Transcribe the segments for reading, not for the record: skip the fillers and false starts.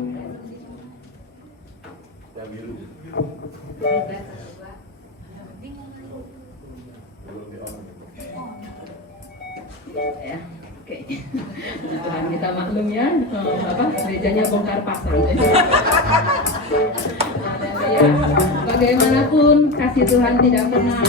Yang biru. Ya, oke. Tuhan kita maklum ya, mejanya bongkar pasang. Ya, bagaimanapun kasih Tuhan tidak pernah.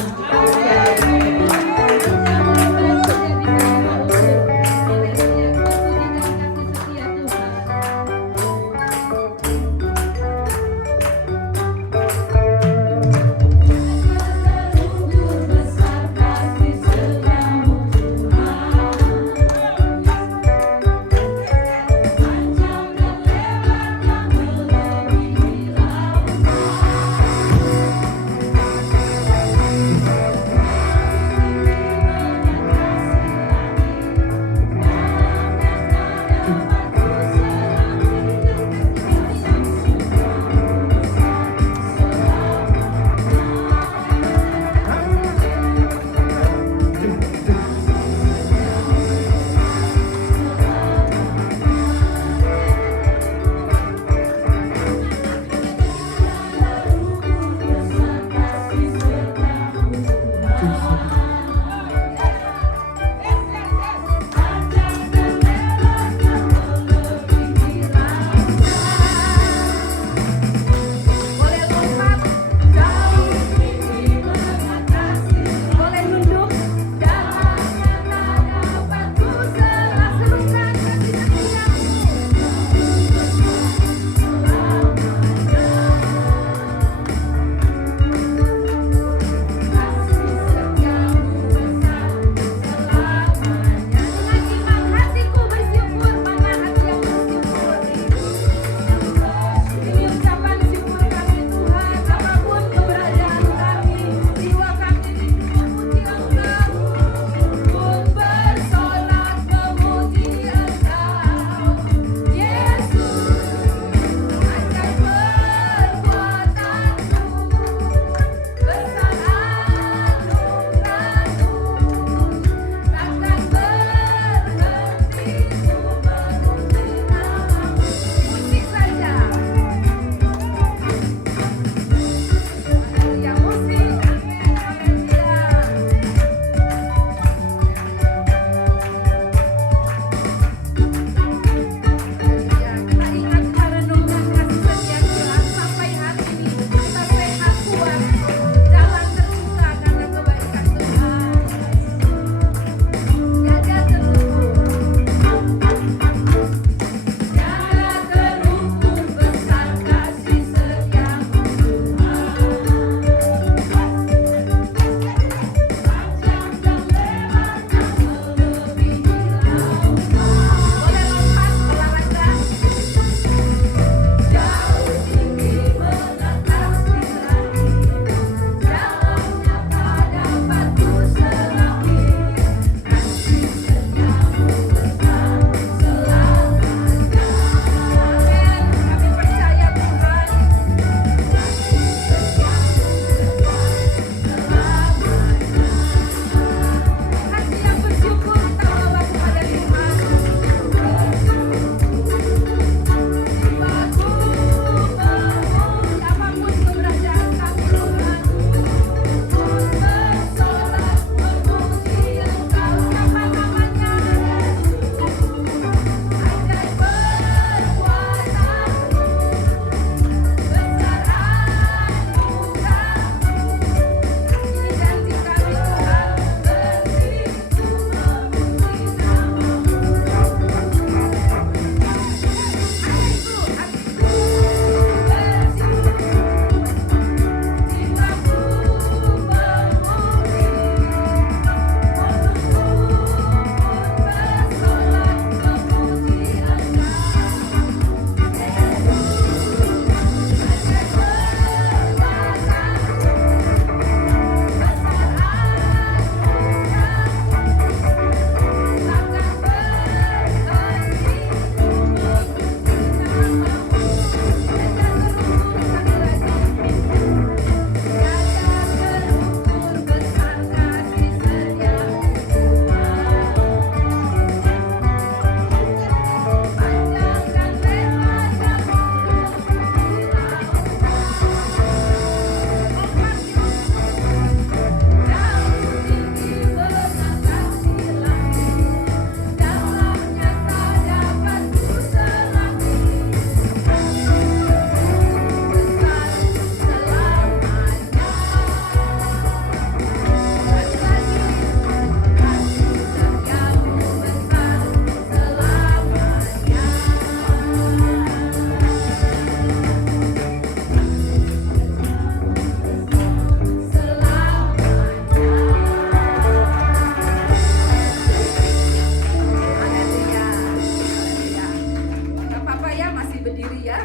ya.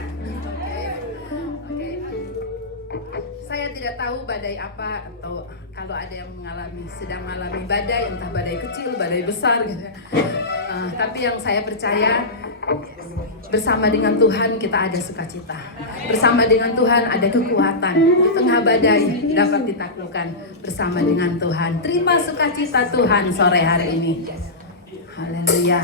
Oke. Saya tidak tahu badai apa, atau kalau ada yang sedang mengalami badai, entah badai kecil, badai besar gitu ya. Tapi yang saya percaya, bersama dengan Tuhan kita ada sukacita. Bersama dengan Tuhan ada kekuatan. Di tengah badai dapat ditaklukkan bersama dengan Tuhan. Terima sukacita Tuhan sore hari ini. Haleluya.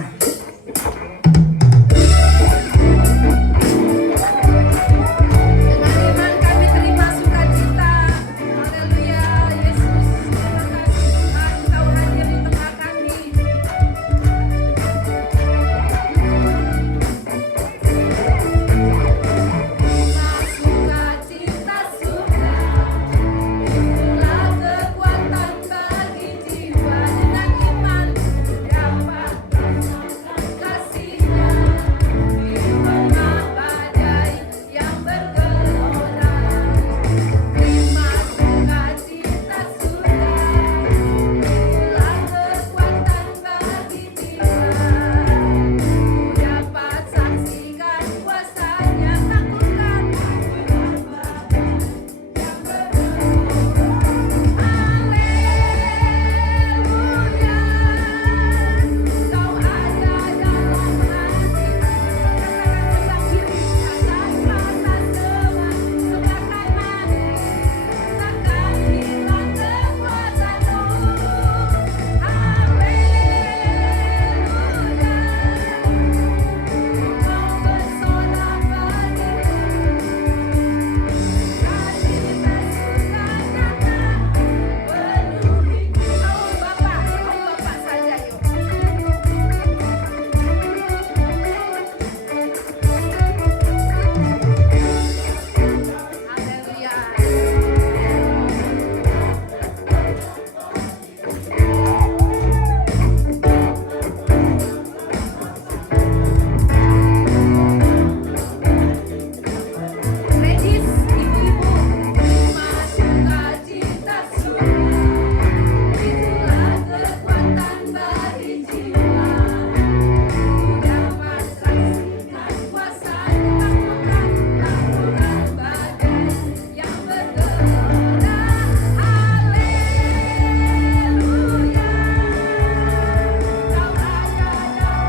Dengan iman kami terima sukacita. Haleluya. Yesus, terima kasih Tuhan, Kau hadir di tengah kami. Sukacita suka, itulah kekuatan bagi jiwa. Dengan iman dapat merasakan kasih-Nya di tengah badai yang bergelora. Terima sukacita suka, itulah kekuatan bagi jiwa. Dapat saksikan kuasa-Nya, taklukkan yang bergelora. Haleluya, Kau ada dalam hatiku. Katakan sebelah kiri, atas mata sebelah kanan. Rasakan hilang kekuatan-Mu. Haleluya, Kau bersorak bagiku. Kasih-Mu suka nyata penuhiku. Bapak saja yuk. Haleluya. Ladies, ibu-ibu, terima sukacita suka, itulah kekuatan bagi jiwa. Dapat saksikan kuasa-Nya, taklukkan badai yang bergelora. Haleluya, Kau ada dalam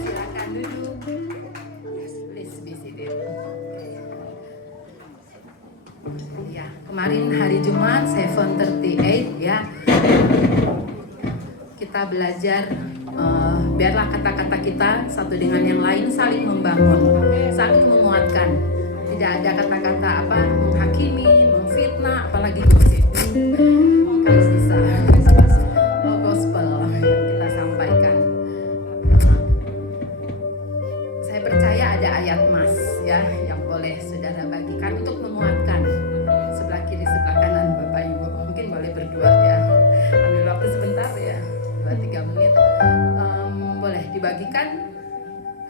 Silakan duduk. Yes, please be seated. Ya, kemarin hari Jumat 7:38 ya. Kita belajar biarlah kata-kata kita satu dengan yang lain saling membangun, saling menguatkan. Tidak ada kata-kata menghakimi, memfitnah, apalagi gosip. Kalau bisa gospel yang kita sampaikan. Saya percaya ada ayat mas ya yang boleh saudara bagikan untuk menguatkan. Sebelah kiri, sebelah kanan Bapak Ibu. Mungkin boleh berdua ya. Ambil waktu sebentar ya, 2-3 menit. Boleh dibagikan.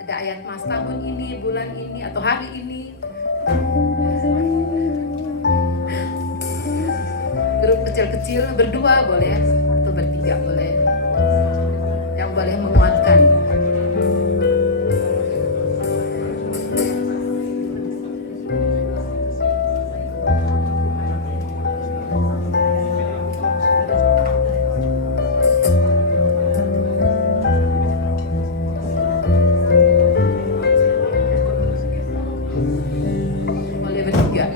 Ada ayat mas tahun ini, bulan ini, atau hari ini. Grup kecil-kecil berdua boleh, atau bertiga boleh. Yang boleh menguatkan. Boleh bertiga.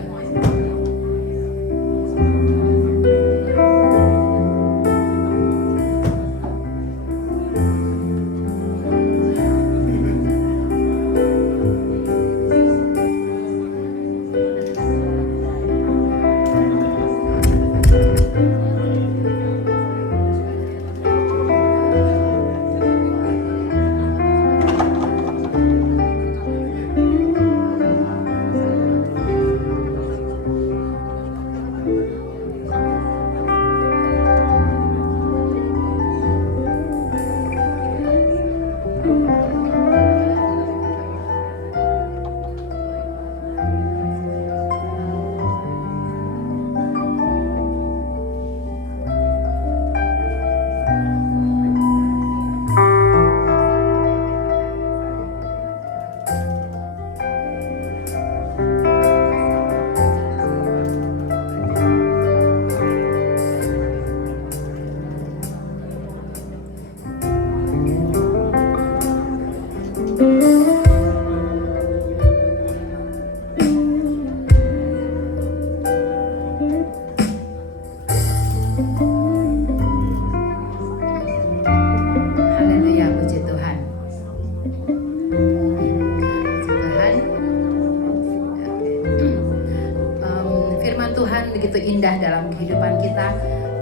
begitu indah dalam kehidupan kita.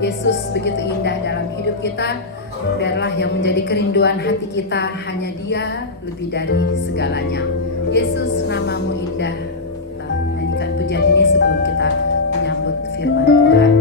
Yesus begitu indah dalam hidup kita. Biarlah yang menjadi kerinduan hati kita hanya Dia lebih dari segalanya. Yesus, namamu indah. Kita nyanyikan pujian ini sebelum kita menyambut firman Tuhan.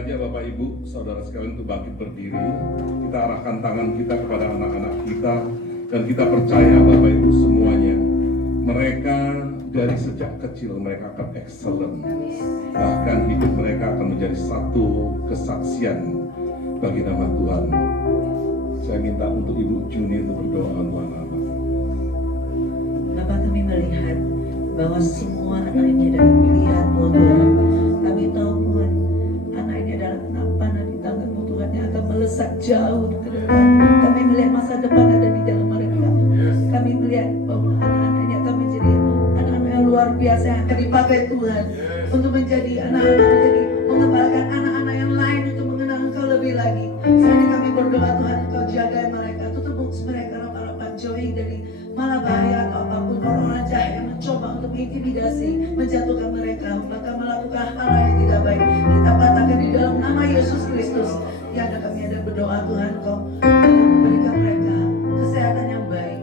mengajak Bapak Ibu, saudara sekalian untuk bangkit berdiri. Kita arahkan tangan kita kepada anak-anak kita dan kita percaya Bapak Ibu semuanya, mereka dari sejak kecil mereka akan excellent. Bahkan hidup mereka akan menjadi satu kesaksian bagi nama Tuhan. Saya minta untuk Ibu Juni untuk berdoa untuk anak-anak. Bapak, kami melihat bahwa semua anak ini adalah pilihan-Mu Tuhan. Kami tahu Tuhan, anak ini adalah anak panah di tangan-Mu Tuhan yang akan melesat jauh ke depan. Kami melihat masa depan ada di dalam mereka. Kami melihat bahwa anak-anak ini akan menjadi anak-anak yang luar biasa yang akan dipakai Tuhan untuk menjadi anak-anak, menjadi mengembalakan anak-anak yang lain untuk mengenal Engkau lebih lagi. Saat ini kami berdoa Tuhan, Engkau jaga mereka, tutup mereka rapat-rapat, jauhi dari malah bahaya atau apapun orang-orang jahat yang mencoba untuk mengintimidasi, menjatuhkan mereka, bahkan melakukan hal yang tidak baik. Kita katakan di dalam nama Yesus Kristus. Ya, kami ada berdoa Tuhan, Kau berikan mereka kesehatan yang baik,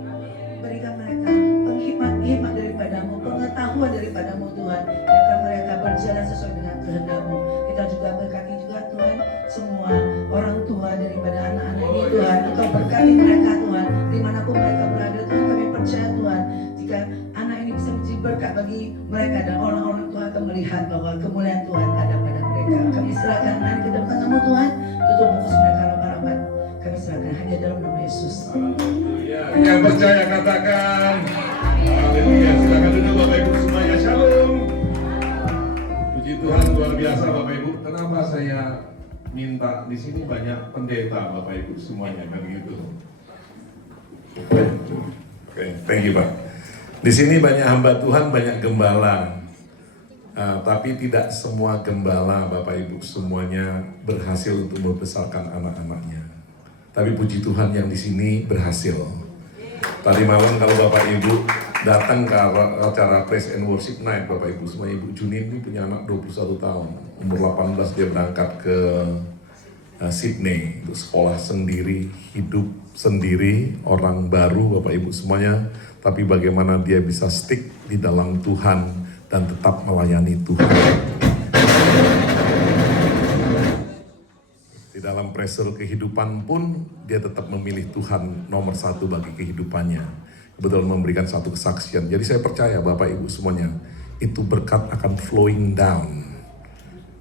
berikan mereka penghikmat daripada-Mu, pengetahuan daripada-Mu Tuhan, biarkan mereka berjalan sesuai dengan kehendak-Mu. Kita juga berkati juga Tuhan semua orang tua daripada anak-anak ini Tuhan, Engkau berkati mereka Tuhan, dimanapun mereka berada Tuhan. Kami percaya Tuhan, jika anak ini bisa menjadi berkat bagi mereka dan orang-orang Tuhan akan melihat bahwa kemuliaan Tuhan ada pada mereka. Kami serahkan anak ke dalam tangan-Mu Tuhan, tutup nafas mereka rapat-rapat. Kami serahkan hanya dalam nama Yesus. Yang percaya katakan haleluya. Silakan duduk Bapak Ibu semuanya. Shalom. Puji Tuhan, luar biasa Bapak Ibu. Kenapa saya minta di sini banyak pendeta Bapak Ibu semuanya kan gitu. Oke, thank you Pak. Di sini banyak hamba Tuhan, banyak gembala. Tapi tidak semua gembala Bapak Ibu semuanya berhasil untuk membesarkan anak-anaknya. Tapi puji Tuhan yang di sini berhasil. Tadi malam kalau Bapak Ibu datang ke acara Praise and Worship Night, Bapak Ibu semua, Ibu Juni ini punya anak 21 tahun. Umur 18 dia berangkat ke Sydney untuk sekolah sendiri, hidup sendiri, orang baru Bapak Ibu semuanya. Tapi bagaimana dia bisa stick di dalam Tuhan dan tetap melayani Tuhan. Di dalam pressure kehidupan pun dia tetap memilih Tuhan nomor satu bagi kehidupannya. Kebetulan memberikan satu kesaksian. Jadi saya percaya Bapak Ibu semuanya, itu berkat akan flowing down.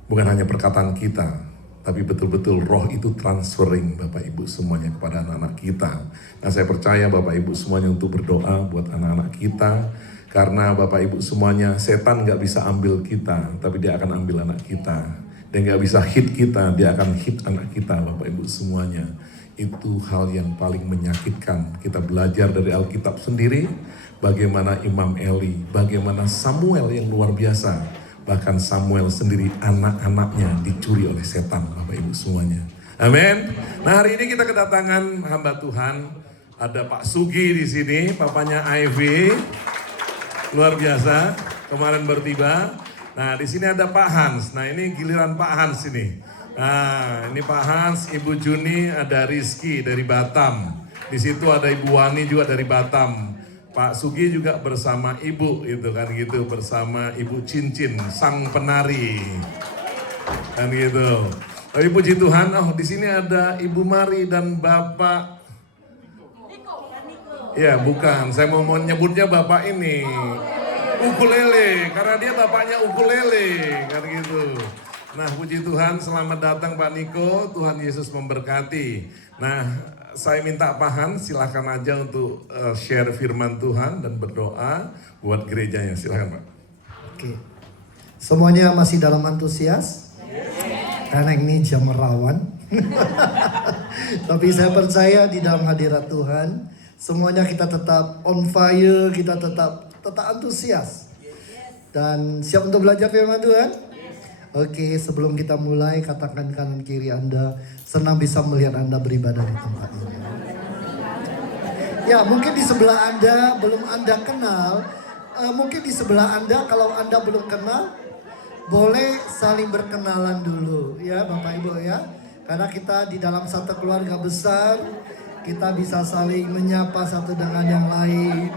Bukan hanya perkataan kita, tapi betul-betul roh itu transferring Bapak Ibu semuanya kepada anak-anak kita. Nah saya percaya Bapak Ibu semuanya untuk berdoa buat anak-anak kita. Karena Bapak Ibu semuanya, setan gak bisa ambil kita, tapi dia akan ambil anak kita. Dia gak bisa hit kita, dia akan hit anak kita Bapak Ibu semuanya. Itu hal yang paling menyakitkan. Kita belajar dari Alkitab sendiri, bagaimana Imam Eli, bagaimana Samuel yang luar biasa. Bahkan Samuel sendiri anak-anaknya dicuri oleh setan Bapak Ibu semuanya. Amin. Nah hari ini kita kedatangan hamba Tuhan. Ada Pak Sugi di sini, papanya Ivy. Luar biasa, kemarin bertiba. Nah di sini ada Pak Hans. Nah ini giliran Pak Hans ini. Nah ini Pak Hans, Ibu Juni, ada Rizky dari Batam. Di situ ada Ibu Wani juga dari Batam. Pak Sugi juga bersama Ibu itu kan gitu, bersama Ibu Cincin, sang penari. Kan gitu. Tapi puji Tuhan, oh di sini ada Ibu Mari dan Bapak. Ya bukan, saya mau nyebutnya Bapak ini. Ukulele, karena dia bapaknya ukulele, kan gitu. Nah puji Tuhan, selamat datang Pak Niko, Tuhan Yesus memberkati. Nah saya minta Pak Hans, silahkan aja untuk share firman Tuhan dan berdoa buat gerejanya, silahkan Pak. Oke, semuanya masih dalam antusias? Karena ini jam rawan. Tapi saya percaya di dalam hadirat Tuhan, semuanya kita tetap on fire, kita tetap antusias. Dan siap untuk belajar firman Tuhan? Oke, sebelum kita mulai, katakan kanan kiri Anda, senang bisa melihat Anda beribadah di tempat ini. Ya, mungkin di sebelah Anda belum Anda kenal, mungkin di sebelah Anda kalau Anda belum kenal, boleh saling berkenalan dulu ya Bapak Ibu ya. Karena kita di dalam satu keluarga besar, kita bisa saling menyapa satu dengan yang lain.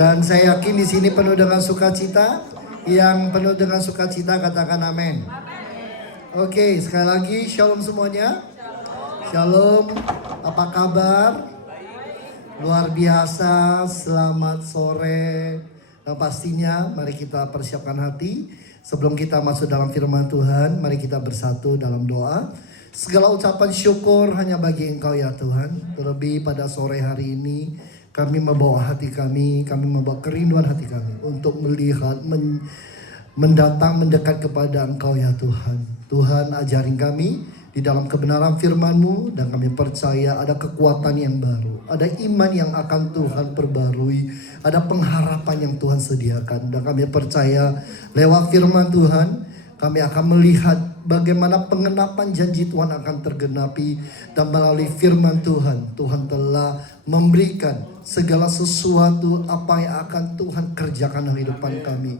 Dan saya yakin di sini penuh dengan sukacita. Yang penuh dengan sukacita katakan amin. Oke, sekali lagi shalom semuanya. Shalom, apa kabar? Luar biasa, selamat sore. Dan pastinya mari kita persiapkan hati. Sebelum kita masuk dalam firman Tuhan, mari kita bersatu dalam doa. Segala ucapan syukur hanya bagi Engkau ya Tuhan. Terlebih pada sore hari ini, kami membawa hati kami membawa kerinduan hati kami untuk melihat, mendatang, mendekat kepada Engkau ya Tuhan. Tuhan ajarin kami di dalam kebenaran firman-Mu, dan kami percaya ada kekuatan yang baru, ada iman yang akan Tuhan perbarui, ada pengharapan yang Tuhan sediakan. Dan kami percaya lewat firman Tuhan, kami akan melihat bagaimana pengenapan janji Tuhan akan tergenapi. Dan melalui firman Tuhan, Tuhan telah memberikan segala sesuatu apa yang akan Tuhan kerjakan dalam kehidupan kami.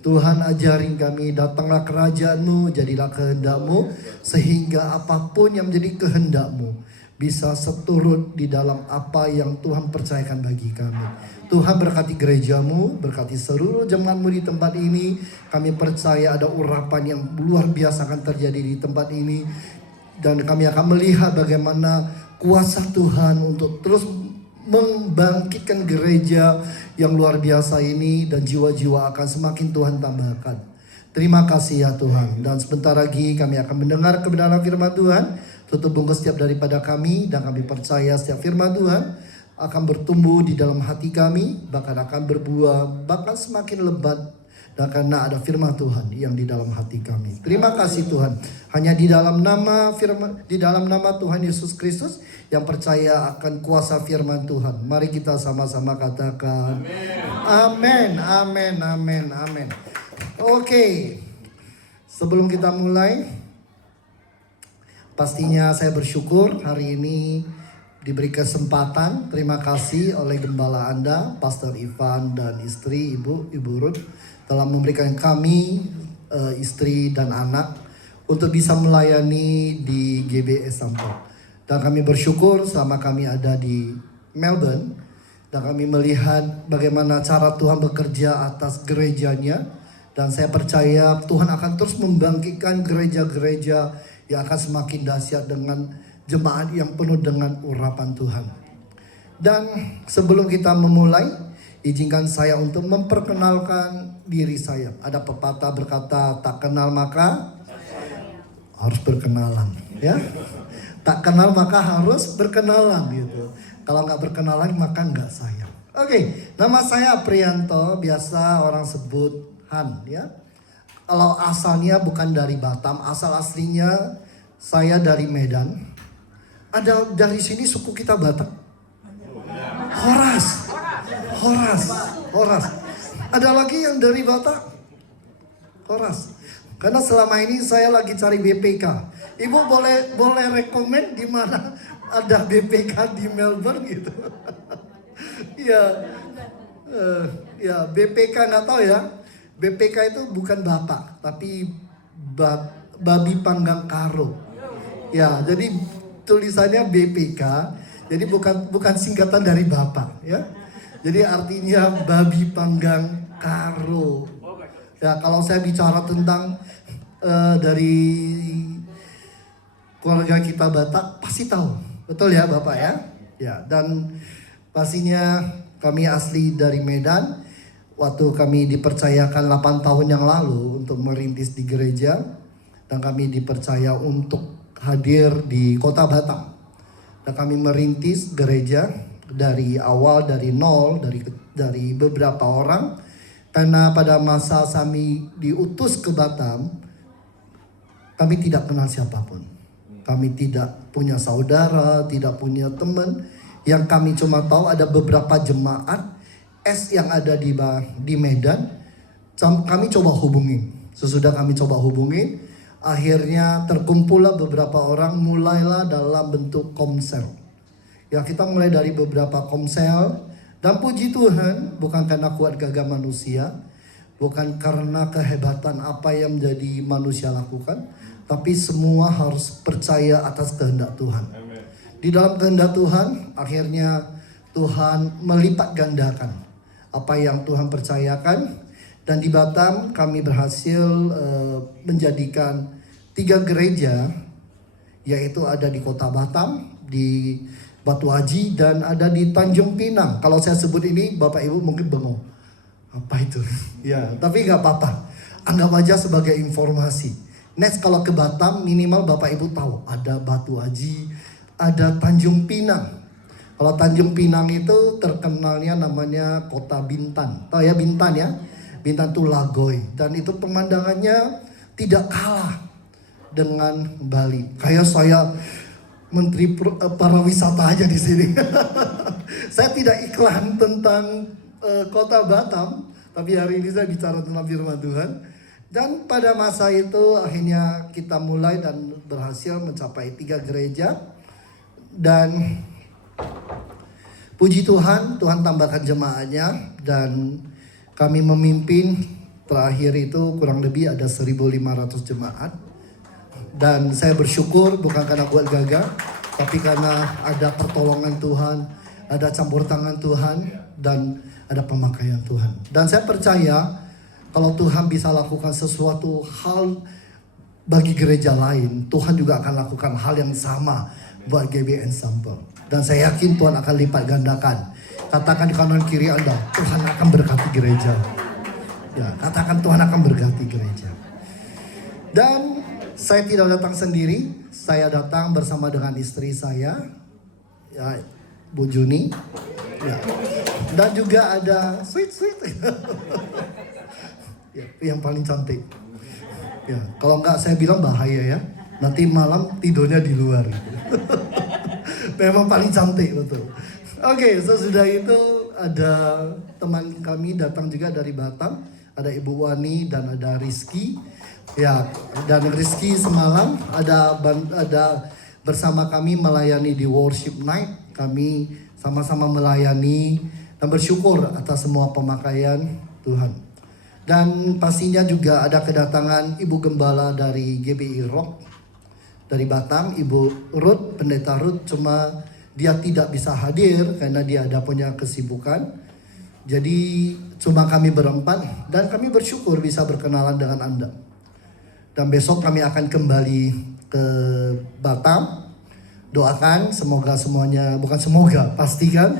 Tuhan ajarin kami, datanglah kerajaan-Mu, jadilah kehendak-Mu, sehingga apapun yang menjadi kehendak-Mu bisa seturut di dalam apa yang Tuhan percayakan bagi kami. Tuhan berkati gereja-Mu, berkati seluruh jemaat-Mu di tempat ini. Kami percaya ada urapan yang luar biasa akan terjadi di tempat ini. Dan kami akan melihat bagaimana kuasa Tuhan untuk terus membangkitkan gereja yang luar biasa ini, dan jiwa-jiwa akan semakin Tuhan tambahkan. Terima kasih ya Tuhan. Dan sebentar lagi kami akan mendengar kebenaran firman Tuhan. Tutup bungkus setiap daripada kami, dan kami percaya setiap firman Tuhan akan bertumbuh di dalam hati kami, bahkan akan berbuah, bahkan semakin lebat. Dan karena ada firman Tuhan yang di dalam hati kami. Terima kasih Tuhan. Hanya di dalam nama Tuhan Yesus Kristus yang percaya akan kuasa firman Tuhan. Mari kita sama-sama katakan amin, amin, amin, amin. Oke, sebelum kita mulai, pastinya saya bersyukur hari ini diberi kesempatan. Terima kasih oleh gembala Anda, Pastor Ivan dan istri Ibu Ruth, telah memberikan kami istri dan anak untuk bisa melayani di GBS Sampok. Dan kami bersyukur selama kami ada di Melbourne, dan kami melihat bagaimana cara Tuhan bekerja atas gerejanya. Dan saya percaya Tuhan akan terus membangkitkan gereja-gereja yang akan semakin dahsyat dengan jemaat yang penuh dengan urapan Tuhan. Dan sebelum kita memulai, izinkan saya untuk memperkenalkan diri saya. Ada pepatah berkata, tak kenal maka harus berkenalan, ya. Tak kenal maka harus berkenalan gitu. Kalau nggak berkenalan maka nggak sayang. Oke, nama saya Aprianto, biasa orang sebut Han, ya. Kalau asalnya bukan dari Batam, asal aslinya saya dari Medan. Ada dari sini suku kita Batak. Horas. Ada lagi yang dari Batak. Horas. Karena selama ini saya lagi cari BPK. Ibu boleh rekomen di mana ada BPK di Melbourne gitu. Ya BPK nggak tahu ya. BPK itu bukan bapak, tapi babi panggang karo. Ya, jadi tulisannya BPK. Jadi bukan singkatan dari bapak, ya. Jadi artinya babi panggang karo. Ya, kalau saya bicara tentang dari keluarga kita Batak pasti tahu, betul ya Bapak ya? Ya, dan pastinya kami asli dari Medan. Waktu kami dipercayakan 8 tahun yang lalu untuk merintis di gereja, dan kami dipercaya untuk hadir di kota Batam. Dan kami merintis gereja dari awal, dari nol, dari beberapa orang. Karena pada masa kami diutus ke Batam, kami tidak kenal siapapun. Kami tidak punya saudara, tidak punya teman. Yang kami cuma tahu ada beberapa jemaat yang ada di Medan. Kami coba hubungin. Sesudah kami coba hubungin, akhirnya terkumpullah beberapa orang, mulailah dalam bentuk komsel. Ya, kita mulai dari beberapa komsel. Dan puji Tuhan, bukan karena kuat gagah manusia, bukan karena kehebatan apa yang menjadi manusia lakukan, tapi semua harus percaya atas kehendak Tuhan. Di dalam kehendak Tuhan, akhirnya Tuhan melipat gandakan apa yang Tuhan percayakan. Dan di Batam kami berhasil menjadikan 3 gereja, yaitu ada di Kota Batam, di Batu Haji, dan ada di Tanjung Pinang. Kalau saya sebut ini Bapak Ibu mungkin bengong, apa itu? Ya, tapi nggak apa-apa, anggap aja sebagai informasi. Next kalau ke Batam minimal Bapak Ibu tahu ada Batu Haji, ada Tanjung Pinang. Kalau Tanjung Pinang itu terkenalnya namanya Kota Bintan. Tahu ya Bintan ya? Bintan itu Lagoy. Dan itu pemandangannya tidak kalah dengan Bali. Kayak saya Menteri Pariwisata aja di sini. Saya tidak iklan tentang Kota Batam, tapi hari ini saya bicara tentang firman Tuhan. Dan pada masa itu akhirnya kita mulai dan berhasil mencapai 3 gereja. Dan puji Tuhan, Tuhan tambahkan jemaahnya dan kami memimpin terakhir itu kurang lebih ada 1.500 jemaat. Dan saya bersyukur bukan karena buat gagah, tapi karena ada pertolongan Tuhan, ada campur tangan Tuhan, dan ada pemakaian Tuhan. Dan saya percaya kalau Tuhan bisa lakukan sesuatu hal bagi gereja lain, Tuhan juga akan lakukan hal yang sama buat GBN Sampel. Dan saya yakin Tuhan akan lipat gandakan. Katakan di kanan kiri Anda, Tuhan akan berkati gereja. Ya, katakan Tuhan akan berkati gereja. Dan saya tidak datang sendiri, saya datang bersama dengan istri saya, ya, Bu Juni. Ya. Dan juga ada sweet. Ya, yang paling cantik. Ya, kalau enggak saya bilang bahaya ya. Nanti malam tidurnya di luar. Memang paling cantik betul. Oke, sesudah itu ada teman kami datang juga dari Batam. Ada Ibu Wani dan ada Rizky. Ya, dan Rizky semalam ada bersama kami melayani di Worship Night. Kami sama-sama melayani dan bersyukur atas semua pemakaian Tuhan. Dan pastinya juga ada kedatangan Ibu Gembala dari GBI Rock dari Batam, Ibu Ruth, Pendeta Ruth, cuma dia tidak bisa hadir karena dia ada punya kesibukan. Jadi cuma kami berempat dan kami bersyukur bisa berkenalan dengan Anda. Dan besok kami akan kembali ke Batam. Doakan semoga semuanya, bukan semoga, pastikan.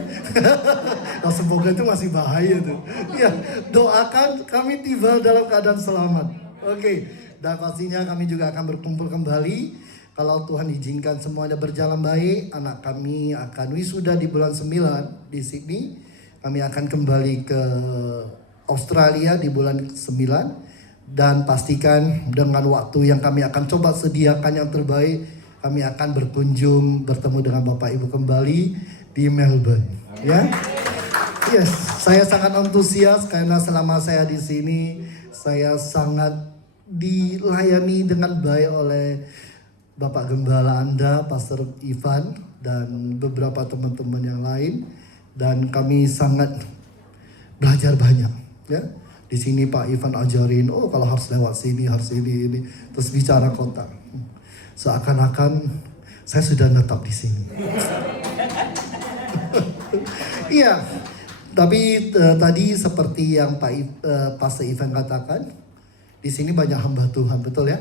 Nah, semoga itu masih bahaya tuh. Ya, doakan kami tiba dalam keadaan selamat. Oke, dan pastinya kami juga akan berkumpul kembali. Kalau Tuhan izinkan semuanya berjalan baik, anak kami akan wisuda di bulan 9 di Sydney. Kami akan kembali ke Australia di bulan 9. Dan pastikan dengan waktu yang kami akan coba sediakan yang terbaik, kami akan berkunjung bertemu dengan Bapak Ibu kembali di Melbourne. Ya, yes, saya sangat antusias karena selama saya di sini saya sangat dilayani dengan baik oleh Bapak Gembala Anda, Pastor Ivan dan beberapa teman-teman yang lain, dan kami sangat belajar banyak. Ya, di sini Pak Ivan ajarin, oh kalau harus lewat sini harus ini, terus bicara kota. Seakan-akan saya sudah netap di sini. Iya, tapi tadi seperti yang Pastor Ivan katakan, di sini banyak hamba Tuhan, betul ya?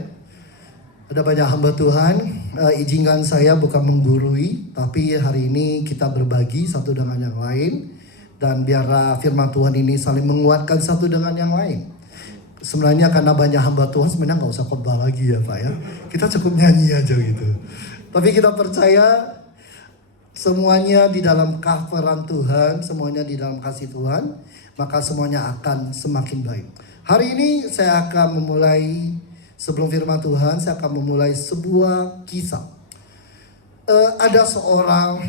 Ada banyak hamba Tuhan. Izinkan saya bukan menggurui, tapi hari ini kita berbagi satu dengan yang lain, dan biarlah firman Tuhan ini saling menguatkan satu dengan yang lain. Sebenarnya karena banyak hamba Tuhan sebenarnya nggak usah khotbah lagi ya Pak ya. Kita cukup nyanyi aja gitu. Tapi kita percaya semuanya di dalam coveran Tuhan, semuanya di dalam kasih Tuhan, maka semuanya akan semakin baik. Hari ini saya akan memulai, sebelum firman Tuhan, saya akan memulai sebuah kisah. Ada seorang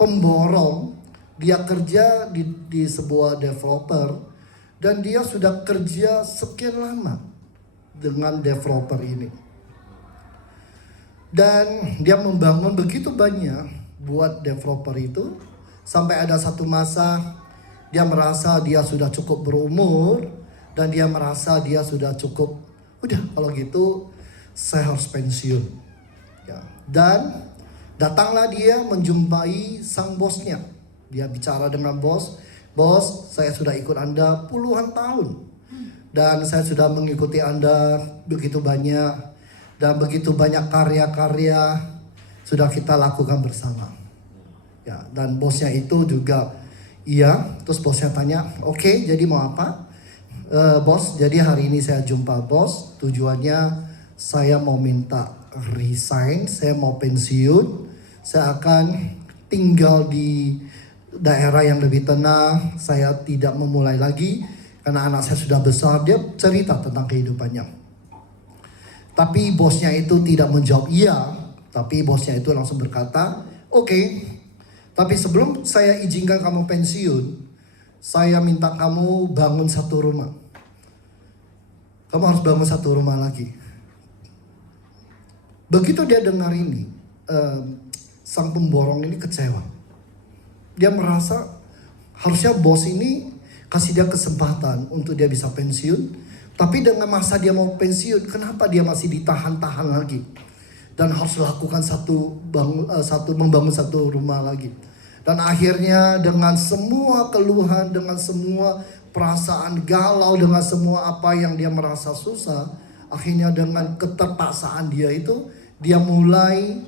pemborong, dia kerja di sebuah developer. Dan dia sudah kerja sekian lama dengan developer ini. Dan dia membangun begitu banyak buat developer itu. Sampai ada satu masa dia merasa dia sudah cukup berumur. Dan dia merasa dia sudah cukup, udah kalau gitu saya harus pensiun. Ya. Dan datanglah dia menjumpai sang bosnya. Dia bicara dengan bos. bos, saya sudah ikut Anda puluhan tahun. Dan saya sudah mengikuti Anda begitu banyak. Dan begitu banyak karya-karya sudah kita lakukan bersama. Ya, dan bosnya itu juga iya. Terus bosnya tanya, oke, jadi mau apa? Bos, jadi hari ini saya jumpa bos. Tujuannya saya mau minta resign, saya mau pensiun. Saya akan tinggal di daerah yang lebih tenang. Saya tidak memulai lagi karena anak saya sudah besar. Dia cerita tentang kehidupannya. Tapi bosnya itu tidak menjawab iya. Tapi bosnya itu langsung berkata, oke, tapi sebelum saya izinkan kamu pensiun, saya minta kamu bangun satu rumah. Kamu harus bangun satu rumah lagi. Begitu dia dengar ini, sang pemborong ini kecewa. Dia merasa harusnya bos ini kasih dia kesempatan untuk dia bisa pensiun. Tapi dengan masa dia mau pensiun, kenapa dia masih ditahan-tahan lagi? Dan harus lakukan membangun satu rumah lagi. Dan akhirnya dengan semua keluhan, dengan semua perasaan galau, dengan semua apa yang dia merasa susah, akhirnya dengan keterpaksaan dia itu, dia mulai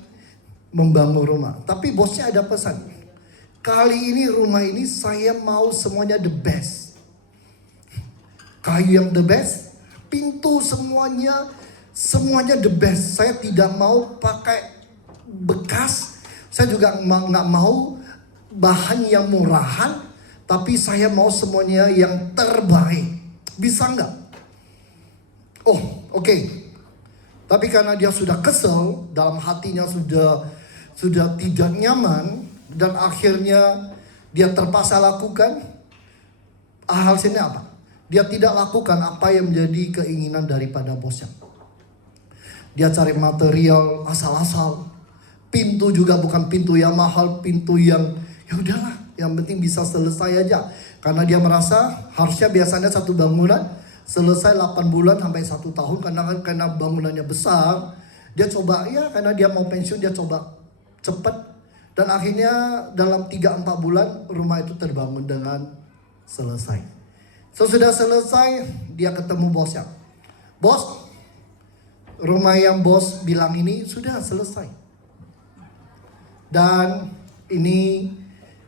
membangun rumah. Tapi bosnya ada pesan, kali ini rumah ini saya mau semuanya the best. Kayu yang the best, pintu semuanya the best. Saya tidak mau pakai bekas, saya juga nggak mau bahan yang murahan, tapi saya mau semuanya yang terbaik. Bisa nggak? Oh, oke. Tapi karena dia sudah kesel, dalam hatinya sudah tidak nyaman, dan akhirnya dia terpaksa lakukan hasilnya apa? Dia tidak lakukan apa yang menjadi keinginan daripada bosnya. Dia cari material asal-asal. Pintu juga bukan pintu yang mahal, pintu yang ya udahlah, yang penting bisa selesai aja. Karena dia merasa harusnya biasanya satu bangunan selesai 8 bulan sampai 1 tahun, karena bangunannya besar. Dia coba ya, karena dia mau pensiun, dia coba cepat. Dan akhirnya dalam 3-4 bulan rumah itu terbangun dengan selesai. Sesudah selesai, dia ketemu bosnya. Bos, rumah yang bos bilang ini sudah selesai. Dan ini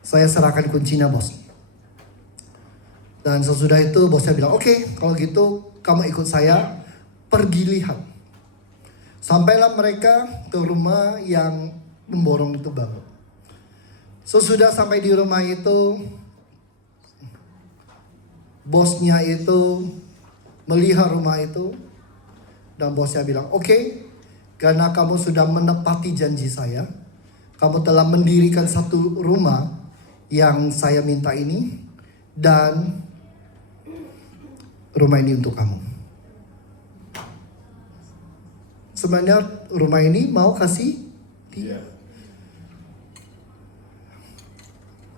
saya serahkan kuncinya bos. Dan sesudah itu bosnya bilang, oke, kalau gitu kamu ikut saya pergi lihat. Sampailah mereka ke rumah yang pemborong itu bangun. Sesudah sampai di rumah itu, bosnya itu melihat rumah itu, dan bosnya bilang, oke, karena kamu sudah menepati janji saya, kamu telah mendirikan satu rumah yang saya minta ini, dan rumah ini untuk kamu. Sebenarnya rumah ini mau kasih dia.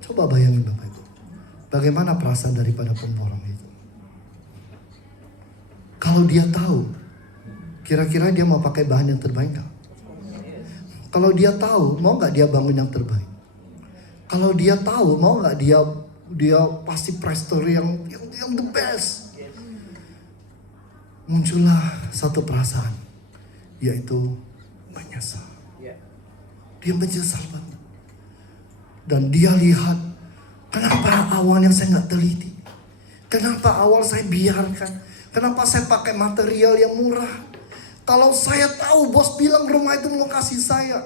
Coba bayangin Bapak Ibu, bagaimana perasaan daripada pemborong itu. Kalau dia tahu, kira-kira dia mau pakai bahan yang terbaik gak? Kalau dia tahu, mau gak dia bangun yang terbaik? Kalau dia tahu, mau gak dia pasti prester yang the best? Muncullah satu perasaan, yaitu menyesal. Dia menyesal banget. Dan dia lihat, kenapa awalnya saya nggak teliti? Kenapa awal saya biarkan? Kenapa saya pakai material yang murah? Kalau saya tahu bos bilang rumah itu mau kasih saya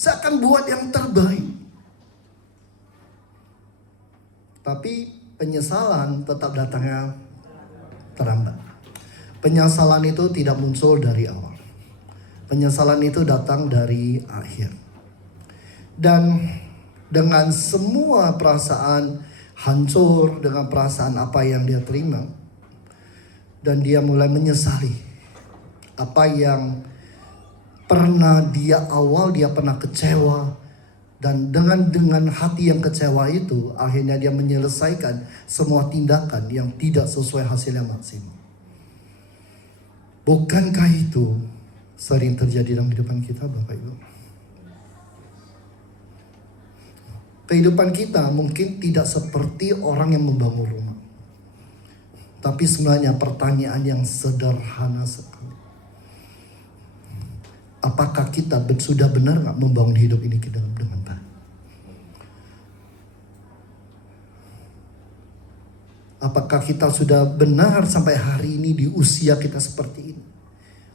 akan buat yang terbaik. Tapi penyesalan tetap datangnya terlambat. Penyesalan itu tidak muncul dari awal. Penyesalan itu datang dari akhir. Dan dengan semua perasaan hancur, dengan perasaan apa yang dia terima, dan dia mulai menyesali apa yang pernah dia pernah kecewa, dan dengan hati yang kecewa itu akhirnya dia menyelesaikan semua tindakan yang tidak sesuai hasilnya maksimal. Bukankah itu sering terjadi dalam kehidupan kita, Bapak Ibu? Kehidupan kita mungkin tidak seperti orang yang membangun rumah. Tapi sebenarnya pertanyaan yang sederhana sekali. Apakah kita sudah benar nggak membangun hidup ini dengan baik? Apakah kita sudah benar sampai hari ini di usia kita seperti ini?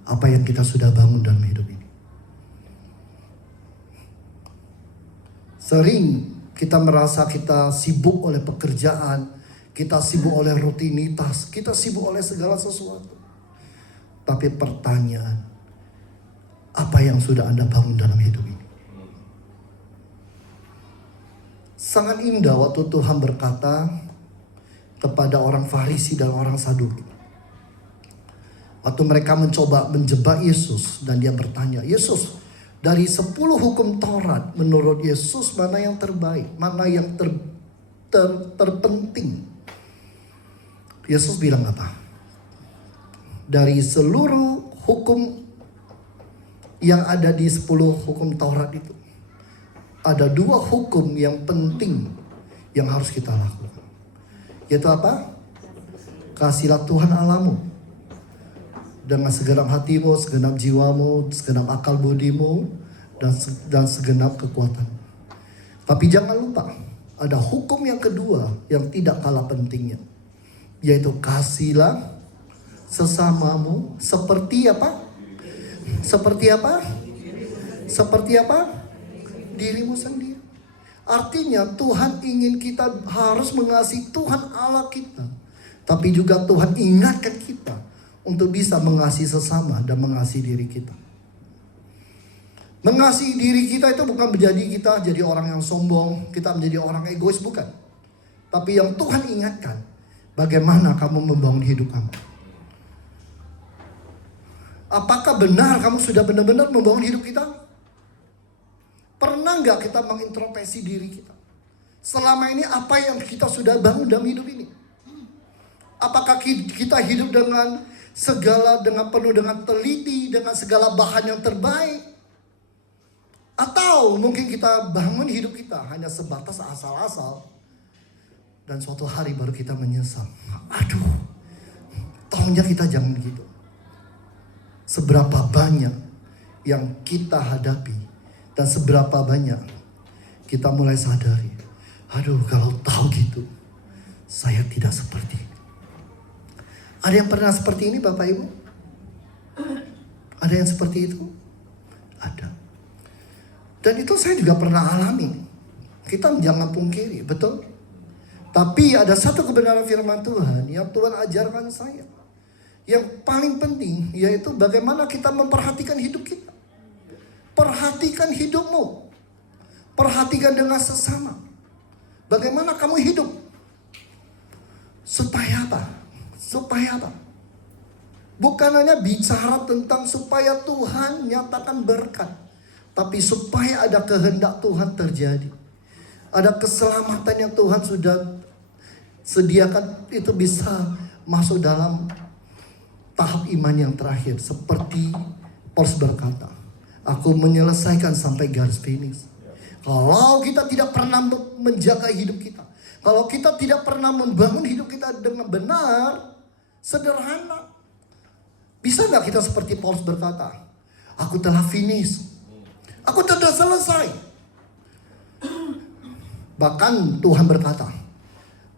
Apa yang kita sudah bangun dalam hidup ini? Sering kita merasa kita sibuk oleh pekerjaan, kita sibuk oleh rutinitas, kita sibuk oleh segala sesuatu. Tapi pertanyaan, apa yang sudah Anda bangun dalam hidup ini? Sangat indah waktu Tuhan berkata kepada orang Farisi dan orang Saduki. Waktu mereka mencoba menjebak Yesus dan dia bertanya, Yesus, dari 10 hukum Taurat menurut Yesus mana yang terbaik, mana yang terpenting? Yesus bilang apa? Dari seluruh hukum yang ada di 10 hukum Taurat itu, ada 2 hukum yang penting yang harus kita lakukan. Yaitu apa? Kasihilah Tuhan Allahmu dengan segenap hatimu, segenap jiwamu, segenap akal budimu, dan segenap kekuatan. Tapi jangan lupa, ada hukum yang kedua yang tidak kalah pentingnya. Yaitu kasihilah sesamamu seperti apa? Seperti apa? Seperti apa? Dirimu sendiri. Artinya Tuhan ingin kita harus mengasihi Tuhan Allah kita. Tapi juga Tuhan ingatkan kita untuk bisa mengasihi sesama dan mengasihi diri kita. Mengasihi diri kita itu bukan menjadi kita jadi orang yang sombong, kita menjadi orang egois, bukan. Tapi yang Tuhan ingatkan, bagaimana kamu membangun hidup kamu. Apakah benar kamu sudah benar-benar membangun hidup kita? Pernah nggak kita mengintrospeksi diri kita? Selama ini apa yang kita sudah bangun dalam hidup ini? Apakah kita hidup dengan penuh dengan teliti, dengan segala bahan yang terbaik? Atau mungkin kita bangun hidup kita hanya sebatas asal-asal, dan suatu hari baru kita menyesal. Aduh, tolongnya kita jangan gitu. Seberapa banyak yang kita hadapi, dan seberapa banyak kita mulai sadari, aduh kalau tahu gitu, saya tidak seperti ini. Ada yang pernah seperti ini Bapak Ibu? Ada yang seperti itu? Ada. Dan itu saya juga pernah alami. Kita jangan pungkiri, betul? Tapi ada satu kebenaran firman Tuhan yang Tuhan ajarkan saya. Yang paling penting yaitu bagaimana kita memperhatikan hidup kita. Perhatikan hidupmu. Perhatikan dengan sesama. Bagaimana kamu hidup? Supaya apa? Supaya apa? Bukan hanya bicara tentang supaya Tuhan nyatakan berkat, tapi supaya ada kehendak Tuhan terjadi. Ada keselamatan yang Tuhan sudah sediakan, itu bisa masuk dalam tahap iman yang terakhir. Seperti Paulus berkata, aku menyelesaikan sampai garis finish. Kalau kita tidak pernah menjaga hidup kita, kalau kita tidak pernah membangun hidup kita dengan benar, sederhana, bisa nggak kita seperti Paulus berkata, aku telah finish, aku telah selesai. Bahkan Tuhan berkata,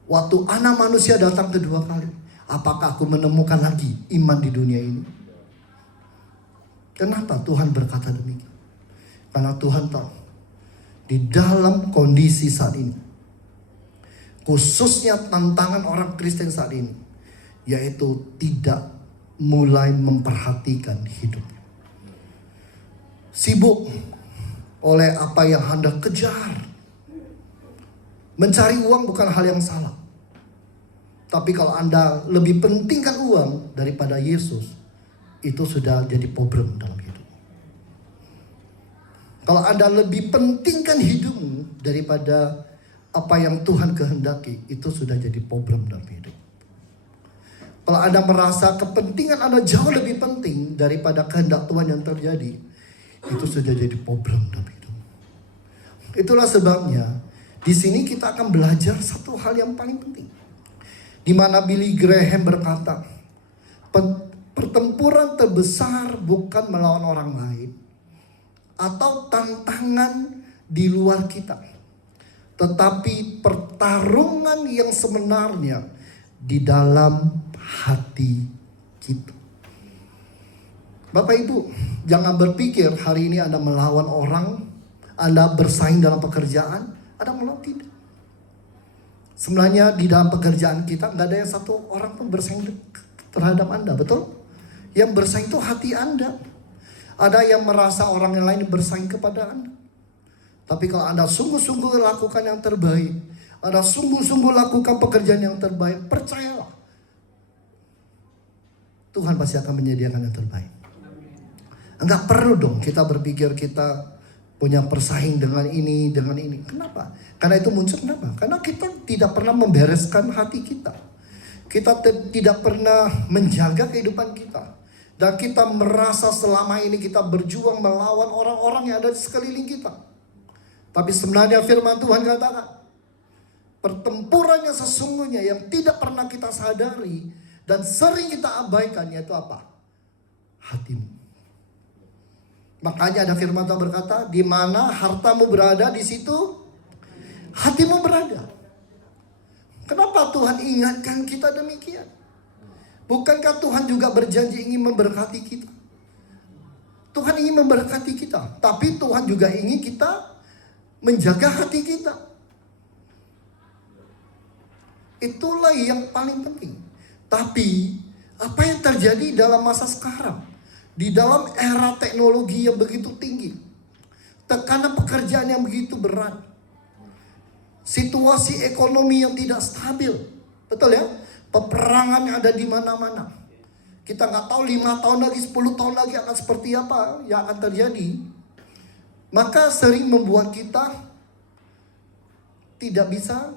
waktu Anak Manusia datang kedua kali, apakah aku menemukan lagi iman di dunia ini? Kenapa Tuhan berkata demikian? Karena Tuhan tahu di dalam kondisi saat ini, khususnya tantangan orang Kristen saat ini, yaitu tidak mulai memperhatikan hidupnya. Sibuk oleh apa yang hendak kejar. Mencari uang bukan hal yang salah. Tapi kalau Anda lebih pentingkan uang daripada Yesus, itu sudah jadi problem dalam hidup. Kalau Anda lebih pentingkan hidupmu daripada apa yang Tuhan kehendaki, itu sudah jadi problem dalam hidup. Kalau Anda merasa kepentingan Anda jauh lebih penting daripada kehendak Tuhan yang terjadi, itu sudah jadi problem dalam hidup. Itulah sebabnya Di sini kita akan belajar satu hal yang paling penting. Di mana Billy Graham berkata, pertempuran terbesar bukan melawan orang lain atau tantangan di luar kita, tetapi pertarungan yang sebenarnya di dalam hati kita. Bapak Ibu, jangan berpikir hari ini Anda melawan orang, Anda bersaing dalam pekerjaan, Anda melawan, tidak. Sebenarnya di dalam pekerjaan kita nggak ada yang satu orang pun bersaing terhadap Anda, betul? Yang bersaing itu hati Anda. Ada yang merasa orang yang lain bersaing kepada Anda. Tapi kalau Anda sungguh-sungguh lakukan yang terbaik, Anda sungguh-sungguh lakukan pekerjaan yang terbaik, percayalah, Tuhan pasti akan menyediakan yang terbaik. Enggak perlu dong kita berpikir kita punya persaing dengan ini, dengan ini. Kenapa? Karena itu muncul kenapa? Karena kita tidak pernah membereskan hati kita. Kita tidak pernah menjaga kehidupan kita. Dan kita merasa selama ini kita berjuang melawan orang-orang yang ada di sekeliling kita. Tapi sebenarnya firman Tuhan katakan, pertempuran yang sesungguhnya yang tidak pernah kita sadari dan sering kita abaikan, yaitu apa? Hatimu. Makanya ada firman Tuhan berkata, di mana hartamu berada, di situ hatimu berada. Kenapa Tuhan ingatkan kita demikian? Bukankah Tuhan juga berjanji ingin memberkati kita? Tuhan ingin memberkati kita, tapi Tuhan juga ingin kita menjaga hati kita. Itulah yang paling penting. Tapi apa yang terjadi dalam masa sekarang? Di dalam era teknologi yang begitu tinggi, tekanan pekerjaan yang begitu berat, situasi ekonomi yang tidak stabil, betul ya? Peperangan yang ada di mana-mana. Kita nggak tahu 5 tahun lagi, 10 tahun lagi akan seperti apa yang akan terjadi. Maka sering membuat kita tidak bisa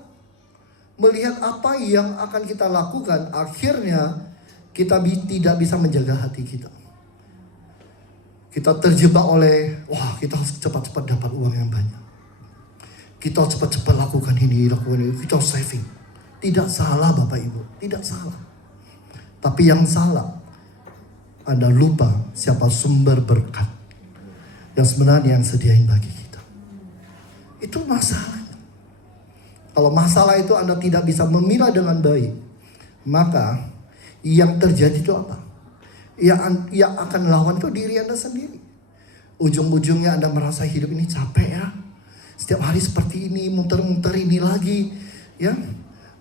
melihat apa yang akan kita lakukan. Akhirnya kita tidak bisa menjaga hati kita. Kita terjebak oleh, wah kita harus cepat-cepat dapat uang yang banyak. Kita harus cepat-cepat lakukan ini, kita harus saving. Tidak salah Bapak Ibu, tidak salah. Tapi yang salah, Anda lupa siapa sumber berkat yang sebenarnya yang sediain bagi kita. Itu masalahnya. Kalau masalah itu Anda tidak bisa memilah dengan baik, maka yang terjadi itu apa? Yang akan lawan itu diri Anda sendiri. Ujung-ujungnya Anda merasa hidup ini capek ya. Setiap hari seperti ini, muter-muter ini lagi. Ya,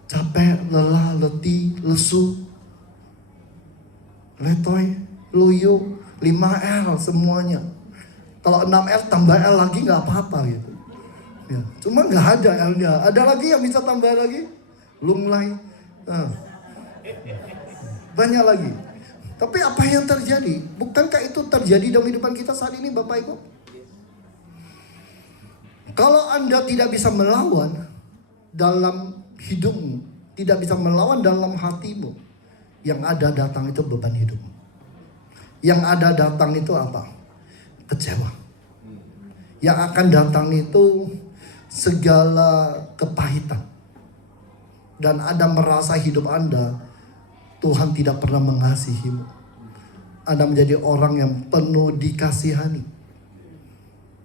capek, lelah, letih, lesu, letoy, loyo, 5L semuanya. Kalau 6L tambah L lagi nggak apa-apa gitu. Ya, cuma nggak ada L-nya. Ada lagi yang bisa tambah lagi? Lunglai. Nah. Banyak lagi. Tapi apa yang terjadi? Bukankah itu terjadi dalam kehidupan kita saat ini Bapak Ibu? Kalau Anda tidak bisa melawan dalam hidupmu, tidak bisa melawan dalam hatimu, yang ada datang itu beban hidupmu. Yang ada datang itu apa? Kecewa. Yang akan datang itu segala kepahitan. Dan Anda merasa hidup Anda Tuhan tidak pernah mengasihimu. Anda menjadi orang yang penuh dikasihani.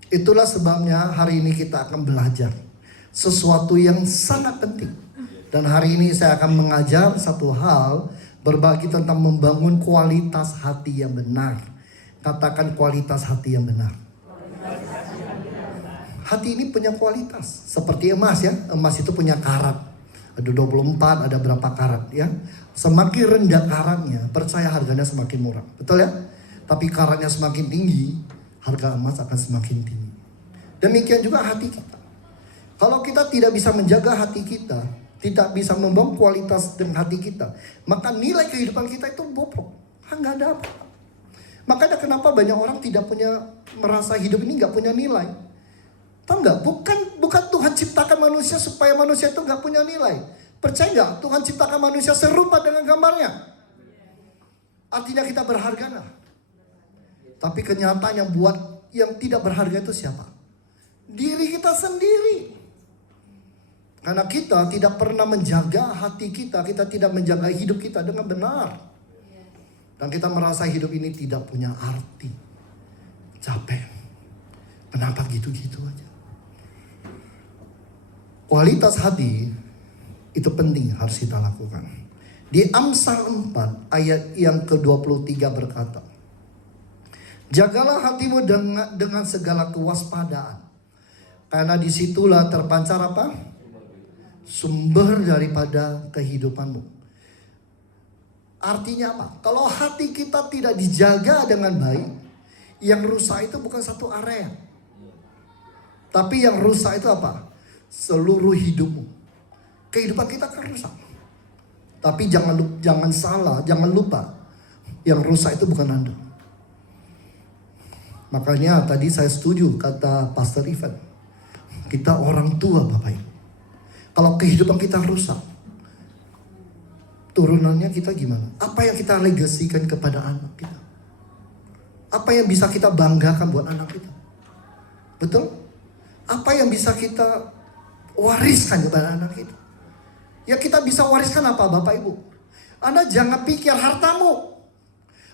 Itulah sebabnya hari ini kita akan belajar sesuatu yang sangat penting. Dan hari ini saya akan mengajar satu hal, berbagi tentang membangun kualitas hati yang benar. Katakan kualitas hati yang benar. Hati ini punya kualitas. Seperti emas ya. Emas itu punya karat. Ada 24, ada berapa karat ya. Semakin rendah karatnya, percaya harganya semakin murah. Betul ya? Tapi karatnya semakin tinggi, harga emas akan semakin tinggi. Demikian juga hati kita. Kalau kita tidak bisa menjaga hati kita, tidak bisa membangun kualitas dengan hati kita, maka nilai kehidupan kita itu bobrok. Nggak ada apa. Makanya kenapa banyak orang tidak punya, merasa hidup ini nggak punya nilai. Tahu nggak? Bukan Tuhan ciptakan manusia supaya manusia itu nggak punya nilai. Percaya nggak? Tuhan ciptakan manusia serupa dengan gambarnya. Artinya kita berharga nah. Tapi kenyataan yang buat yang tidak berharga itu siapa? Diri kita sendiri. Karena kita tidak pernah menjaga hati kita, kita tidak menjaga hidup kita dengan benar. Dan kita merasa hidup ini tidak punya arti. Capek. Kenapa gitu-gitu aja? Kualitas hati itu penting harus kita lakukan. Di Amsal 4 ayat yang ke-23 berkata, jagalah hatimu dengan segala kewaspadaan. Karena disitulah terpancar apa? Sumber daripada kehidupanmu. Artinya apa? Kalau hati kita tidak dijaga dengan baik, yang rusak itu bukan satu area. Tapi yang rusak itu apa? Seluruh hidupmu. Kehidupan kita kan rusak. Tapi jangan salah, jangan lupa. Yang rusak itu bukan Anda. Makanya tadi saya setuju kata Pastor Ivan. Kita orang tua Bapak Ibu. Kalau kehidupan kita rusak, turunannya kita gimana? Apa yang kita legasikan kepada anak kita? Apa yang bisa kita banggakan buat anak kita? Betul? Apa yang bisa kita wariskan kepada anak kita? Ya kita bisa wariskan apa Bapak Ibu? Anda jangan pikir hartamu.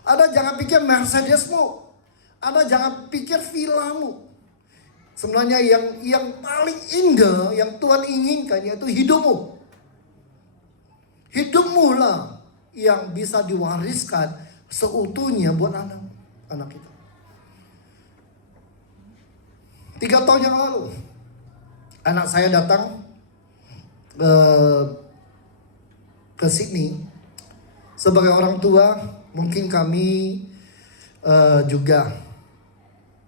Anda jangan pikir Mercedesmu. Anda jangan pikir villamu. Sebenarnya yang paling indah, yang Tuhan inginkan yaitu hidupmu. Hidupmu lah yang bisa diwariskan seutuhnya buat anak kita. 3 tahun yang lalu, anak saya datang ke Sydney. Sebagai orang tua, mungkin kami juga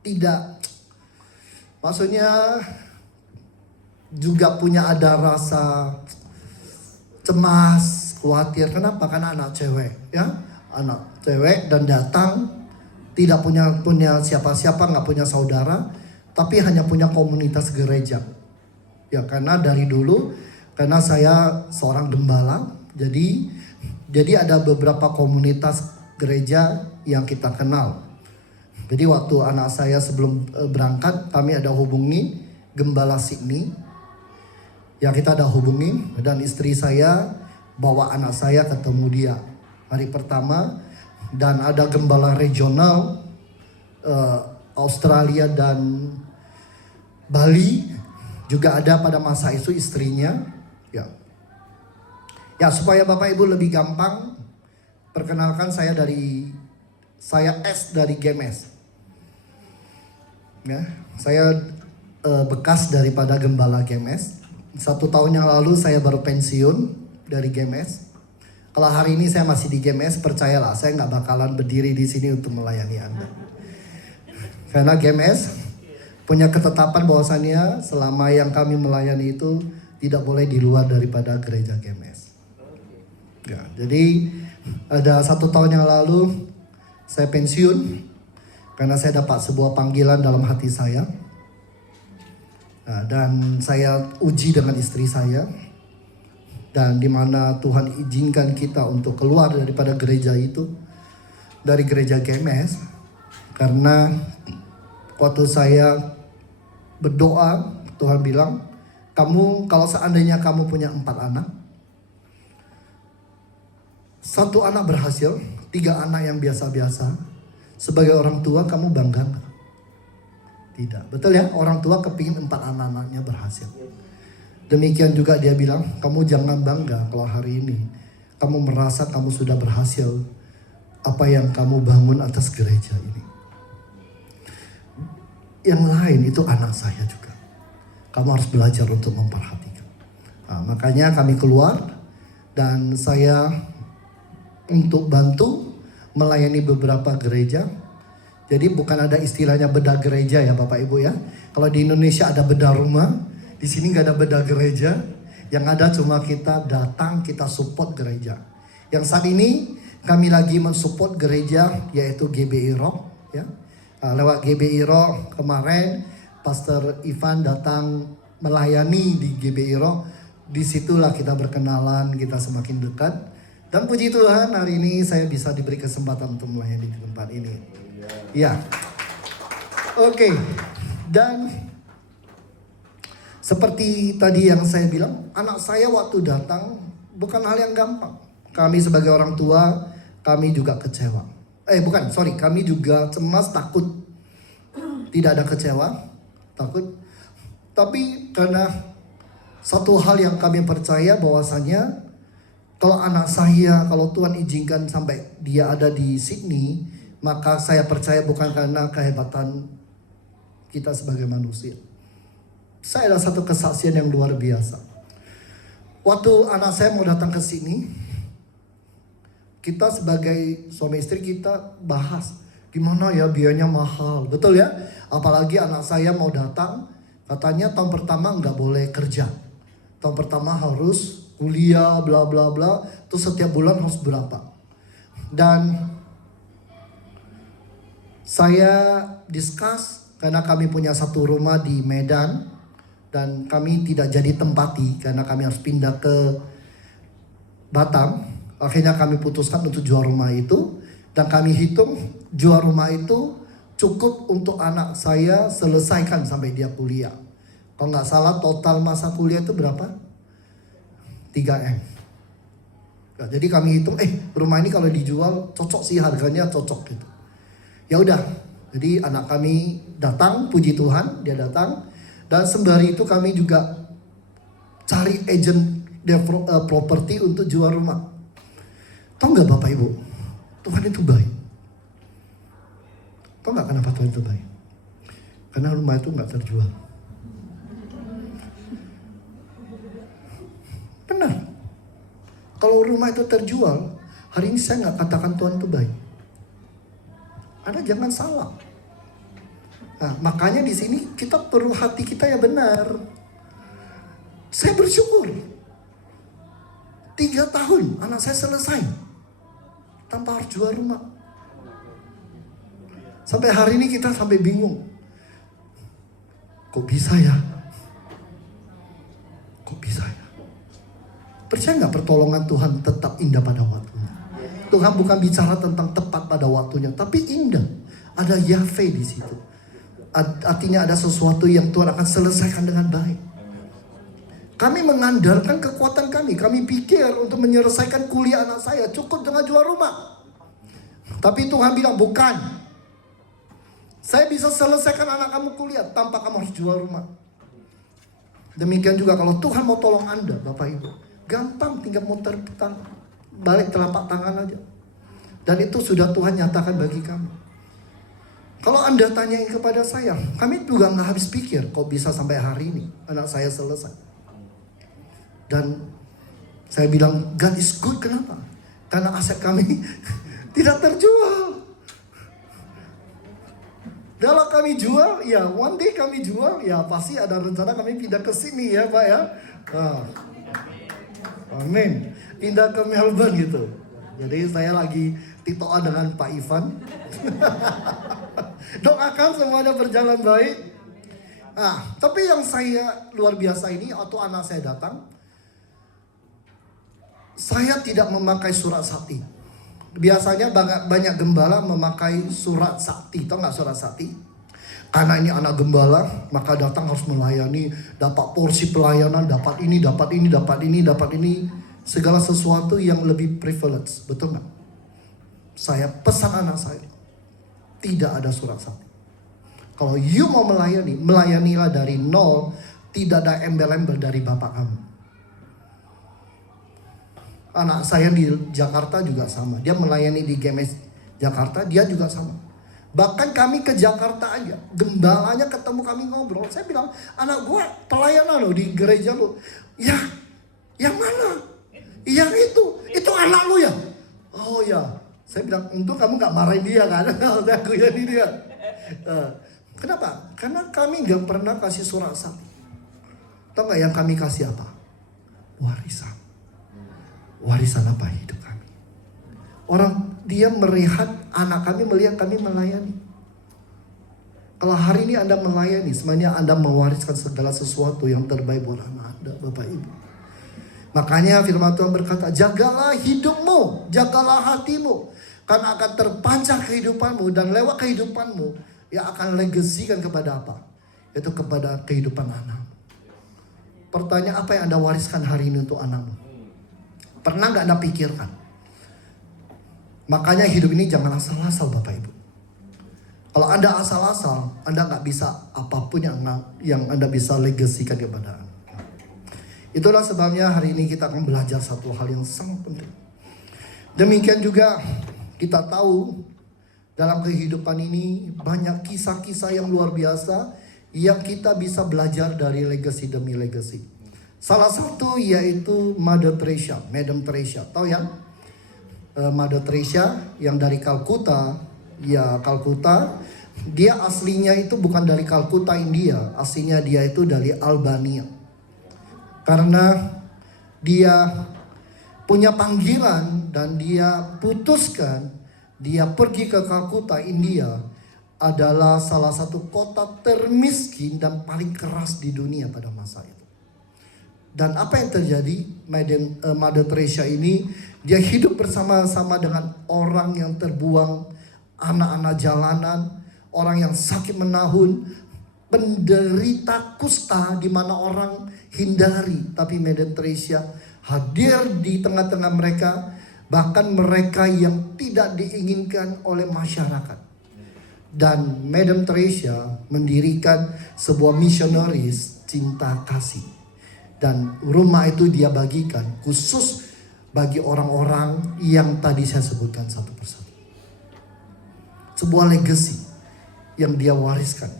tidak, maksudnya juga punya ada rasa cemas, khawatir. Kenapa? Karena anak cewek, ya, anak cewek dan datang tidak punya siapa-siapa, nggak punya saudara, tapi hanya punya komunitas gereja. Ya karena dari dulu, karena saya seorang gembala, jadi ada beberapa komunitas gereja yang kita kenal. Jadi waktu anak saya sebelum berangkat, kami ada hubungi Gembala Sydney. Yang kita ada hubungi, dan istri saya bawa anak saya ketemu dia hari pertama. Dan ada gembala regional Australia dan Bali juga ada pada masa itu istrinya. Ya supaya Bapak Ibu lebih gampang, perkenalkan saya S dari GMS. Ya, saya bekas daripada gembala GMS. 1 tahun yang lalu saya baru pensiun dari GMS. Kalau hari ini saya masih di GMS, percayalah saya nggak bakalan berdiri di sini untuk melayani Anda. Karena GMS punya ketetapan bahwasannya selama yang kami melayani itu tidak boleh di luar daripada gereja GMS. Ya, jadi ada 1 tahun yang lalu saya pensiun karena saya dapat sebuah panggilan dalam hati saya. Nah, dan saya uji dengan istri saya. Dan di mana Tuhan izinkan kita untuk keluar daripada gereja itu, dari gereja GMS, karena waktu saya berdoa, Tuhan bilang, kamu kalau seandainya kamu punya 4 anak, 1 anak berhasil, 3 anak yang biasa-biasa, sebagai orang tua kamu bangga nggak? Tidak, betul ya? Orang tua kepingin 4 anak-anaknya berhasil. Demikian juga dia bilang, kamu jangan bangga kalau hari ini kamu merasa kamu sudah berhasil apa yang kamu bangun atas gereja ini. Yang lain itu anak saya juga. Kamu harus belajar untuk memperhatikan. Nah, makanya kami keluar dan saya untuk bantu melayani beberapa gereja. Jadi bukan ada istilahnya bedah gereja ya Bapak Ibu ya. Kalau di Indonesia ada bedah rumah, di sini nggak ada bedah gereja. Yang ada cuma kita datang, kita support gereja. Yang saat ini kami lagi mensupport gereja yaitu GBI Rock ya. Lewat GBI Rock kemarin Pastor Ivan datang melayani di GBI Rock. Disitulah kita berkenalan, kita semakin dekat. Dan puji Tuhan hari ini saya bisa diberi kesempatan untuk melayani di tempat ini. Ya, oke. Dan Seperti tadi yang saya bilang, anak saya waktu datang bukan hal yang gampang. Kami sebagai orang tua, kami juga kecewa. Kami juga cemas, takut. Tidak ada kecewa, takut. Tapi karena satu hal yang kami percaya bahwasanya kalau anak saya, kalau Tuhan izinkan sampai dia ada di Sydney, maka saya percaya bukan karena kehebatan kita sebagai manusia. Saya ada satu kesaksian yang luar biasa. Waktu anak saya mau datang ke sini, kita sebagai suami istri kita bahas, gimana ya biayanya mahal, betul ya? Apalagi anak saya mau datang, katanya tahun pertama nggak boleh kerja. Tahun pertama harus kuliah, bla bla bla, terus setiap bulan harus berapa. Dan saya discuss karena kami punya satu rumah di Medan dan kami tidak jadi tempati karena kami harus pindah ke Batam. Akhirnya kami putuskan untuk jual rumah itu dan kami hitung jual rumah itu cukup untuk anak saya selesaikan sampai dia kuliah. Kalau nggak salah total masa kuliah itu berapa? 3M. Nah, jadi kami hitung, rumah ini kalau dijual cocok sih, harganya cocok gitu. Ya udah, jadi anak kami datang, puji Tuhan dia datang. Dan sembari itu kami juga cari agent properti untuk jual rumah. Tahu nggak Bapak Ibu, Tuhan itu baik. Tahu nggak kenapa Tuhan itu baik? Karena rumah itu nggak terjual. Benar. Kalau rumah itu terjual, hari ini saya nggak katakan Tuhan itu baik. Anda jangan salah. Nah, makanya di sini kita perlu hati kita ya benar. Saya bersyukur 3 tahun anak saya selesai tanpa harus jual rumah. Sampai hari ini kita sampai bingung. Kok bisa ya? Kok bisa ya? Percaya nggak pertolongan Tuhan tetap indah pada waktunya? Tuhan bukan bicara tentang tepat pada waktunya, tapi indah. Ada Yahweh di situ. Artinya ada sesuatu yang Tuhan akan selesaikan dengan baik. Kami mengandalkan kekuatan kami. Kami pikir untuk menyelesaikan kuliah anak saya cukup dengan jual rumah. Tapi Tuhan bilang bukan. Saya bisa selesaikan anak kamu kuliah tanpa kamu harus jual rumah. Demikian juga kalau Tuhan mau tolong Anda, Bapak Ibu, gampang, tinggal muter balik telapak tangan aja. Dan itu sudah Tuhan nyatakan bagi kami. Kalau Anda tanyain kepada saya, kami juga nggak habis pikir kok bisa sampai hari ini anak saya selesai. Dan saya bilang God is good, kenapa? Karena aset kami tidak terjual. Kalau kami jual, ya one day kami jual, ya pasti ada rencana kami pindah ke sini ya Pak ya. Amin. Pindah ke Melbourne gitu. Jadi saya lagi titoan dengan Pak Ivan. Doakan semuanya berjalan baik. Nah, tapi yang saya luar biasa ini, waktu anak saya datang, saya tidak memakai surat sakti. Biasanya banyak gembala memakai surat sakti. Tahu nggak surat sakti? Karena ini anak gembala, maka datang harus melayani, dapat porsi pelayanan, dapat ini, dapat ini, dapat ini, dapat ini. Segala sesuatu yang lebih privilege, betul nggak? Saya pesan anak saya, tidak ada surat sakti. Kalau you mau melayani, melayanilah dari nol, tidak ada embel-embel dari bapak kamu. Anak saya di Jakarta juga sama, dia melayani di GMS Jakarta, dia juga sama. Bahkan kami ke Jakarta aja, gembalanya ketemu kami ngobrol. Saya bilang, anak gua pelayanan loh di gereja lo. Ya, yang mana? Yang itu anak lu ya? Oh ya. Saya bilang, untung kamu gak marahin dia kan? Aku ya di dia. Kenapa? Karena kami gak pernah kasih surat sakti. Tahu gak yang kami kasih apa? Warisan. Warisan apa? Hidup kami. Orang dia melihat, anak kami melihat kami melayani. Kalau hari ini Anda melayani, sebenarnya Anda mewariskan segala sesuatu yang terbaik buat anak Anda, Bapak Ibu. Makanya firman Tuhan berkata, jagalah hidupmu, jagalah hatimu. Karena akan terpancar kehidupanmu, dan lewat kehidupanmu, ya akan legasikan kepada apa? Itu kepada kehidupan anak. Pertanyaan, apa yang Anda wariskan hari ini untuk anakmu? Pernah nggak Anda pikirkan? Makanya hidup ini jangan asal-asal Bapak Ibu. Kalau Anda asal-asal, Anda nggak bisa apapun yang Anda bisa legasikan kepada anak. Itulah sebabnya hari ini kita akan belajar satu hal yang sangat penting. Demikian juga kita tahu dalam kehidupan ini banyak kisah-kisah yang luar biasa yang kita bisa belajar dari legasi demi legasi. Salah satu yaitu Mother Teresa, Madam Teresa. Tahu ya? Mother Teresa yang dari Calcutta, ya Calcutta. Dia aslinya itu bukan dari Calcutta, India. Aslinya dia itu dari Albania. Karena dia punya panggilan dan dia putuskan dia pergi ke Calcutta, India, adalah salah satu kota termiskin dan paling keras di dunia pada masa itu. Dan apa yang terjadi? Mother Teresa ini dia hidup bersama-sama dengan orang yang terbuang, anak-anak jalanan, orang yang sakit menahun, penderita kusta di mana orang hindari, tapi Mother Teresa hadir di tengah-tengah mereka, bahkan mereka yang tidak diinginkan oleh masyarakat. Dan Madam Teresa mendirikan sebuah misionaris cinta kasih. Dan rumah itu dia bagikan khusus bagi orang-orang yang tadi saya sebutkan satu persatu. Sebuah legacy yang dia wariskan,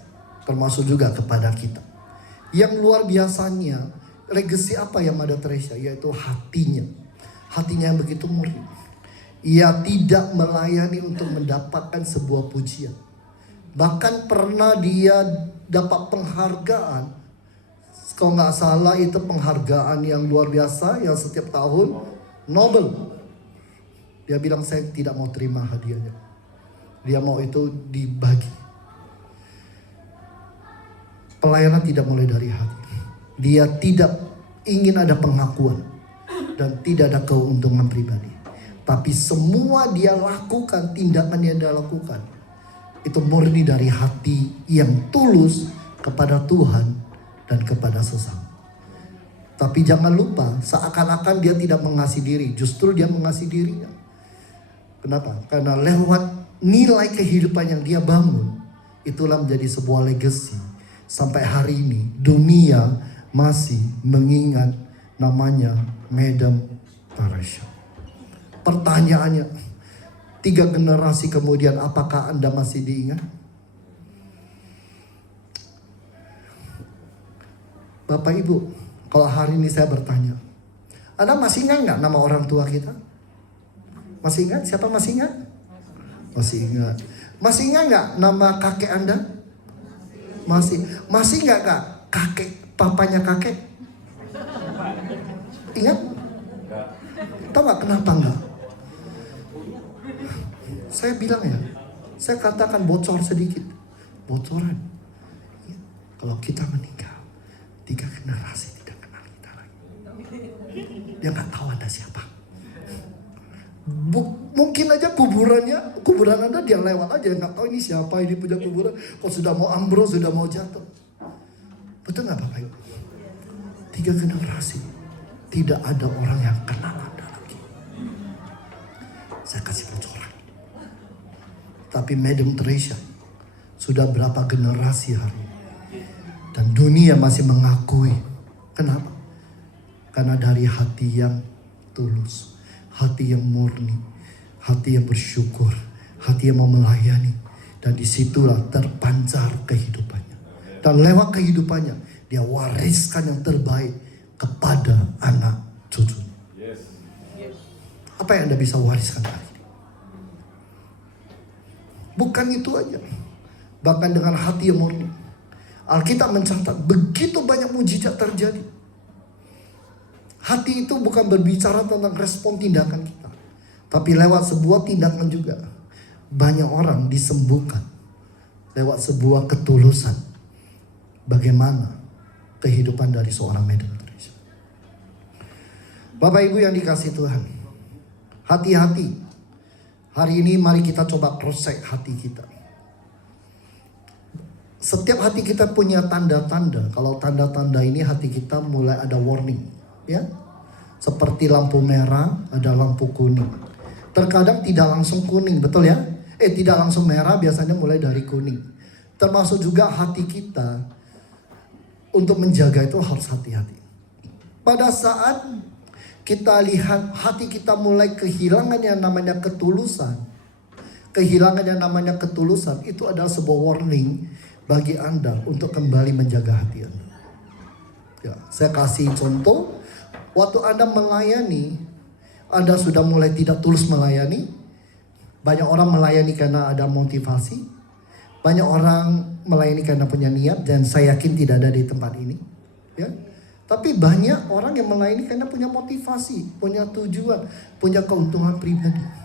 termasuk juga kepada kita. Yang luar biasanya, legacy apa yang Mother Teresa? Yaitu hatinya. Hatinya yang begitu murni. Ia tidak melayani untuk mendapatkan sebuah pujian. Bahkan pernah dia dapat penghargaan. Kalau nggak salah itu penghargaan yang luar biasa yang setiap tahun Nobel. Dia bilang saya tidak mau terima hadiahnya. Dia mau itu dibagi. Pelayanan tidak mulai dari hati. Dia tidak ingin ada pengakuan dan tidak ada keuntungan pribadi. Tapi semua dia lakukan, tindakan yang dia lakukan, itu murni dari hati yang tulus kepada Tuhan dan kepada sesama. Tapi jangan lupa, seakan-akan dia tidak mengasihi diri, justru dia mengasihi dirinya. Kenapa? Karena lewat nilai kehidupan yang dia bangun, itulah menjadi sebuah legacy. Sampai hari ini dunia masih mengingat namanya Madam Teresa. Pertanyaannya, 3 generasi kemudian apakah Anda masih diingat? Bapak Ibu, kalau hari ini saya bertanya, Anda masih ingat nggak nama orang tua kita? Masih ingat? Siapa masih ingat? Masih ingat. Masih ingat nggak nama kakek Anda? Masih. Masih nggak Kak? Kakek, papanya kakek? Ingat? Tahu nggak kenapa nggak? Saya bilang ya, saya katakan bocor sedikit. Bocoran. Ya, kalau kita meninggal, 3 generasi tidak kenal kita lagi. Dia nggak tahu Anda siapa. Mungkin aja kuburan Anda dia lewat aja, nggak tahu ini siapa, ini punya kuburan. Kok sudah mau ambrol, sudah mau jatuh. Betul nggak Bapak Ibu? 3 generasi tidak ada orang yang kenal Anda lagi. Saya kasih bocoran. Tapi Madam Teresa sudah berapa generasi hari ini. Dan dunia masih mengakui. Kenapa? Karena dari hati yang tulus, hati yang murni, hati yang bersyukur, hati yang mau melayani. Dan disitulah terpancar kehidupannya. Dan lewat kehidupannya, dia wariskan yang terbaik kepada anak cucunya. Apa yang Anda bisa wariskan hari ini? Bukan itu aja. Bahkan dengan hati yang murni. Alkitab mencatat begitu banyak mujizat terjadi. Hati itu bukan berbicara tentang respon tindakan kita. Tapi lewat sebuah tindakan juga. Banyak orang disembuhkan. Lewat sebuah ketulusan. Bagaimana kehidupan dari seorang Madam Teresa. Bapak Ibu yang dikasihi Tuhan. Hati-hati. Hari ini mari kita coba cross check hati kita. Setiap hati kita punya tanda-tanda. Kalau tanda-tanda ini hati kita mulai ada warning, ya. Seperti lampu merah, ada lampu kuning. Terkadang tidak langsung kuning, betul ya? Tidak langsung merah, biasanya mulai dari kuning. Termasuk juga hati kita untuk menjaga itu harus hati-hati. Pada saat kita lihat hati kita mulai kehilangan yang namanya ketulusan. Kehilangan yang namanya ketulusan itu adalah sebuah warning bagi Anda untuk kembali menjaga hati Anda. Ya, saya kasih contoh, waktu Anda melayani, Anda sudah mulai tidak tulus melayani. Banyak orang melayani karena ada motivasi. Banyak orang melayani karena punya niat, dan saya yakin tidak ada di tempat ini. Ya. Tapi banyak orang yang melayani karena punya motivasi, punya tujuan, punya keuntungan pribadi.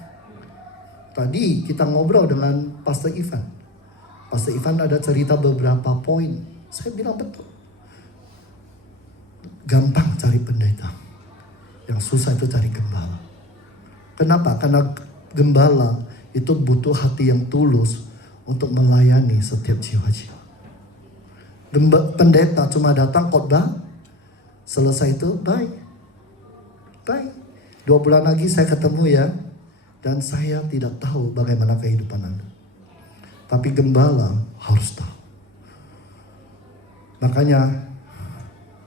Tadi kita ngobrol dengan Pastor Ivan. Pastor Ivan ada cerita beberapa poin. Saya bilang betul. Gampang cari pendeta. Yang susah itu cari gembala. Kenapa? Karena gembala itu butuh hati yang tulus untuk melayani setiap jiwa-jiwa. Pendeta cuma datang khotbah, selesai itu bye. 2 bulan lagi saya ketemu ya. Dan saya tidak tahu bagaimana kehidupan Anda. Tapi gembala harus tahu. Makanya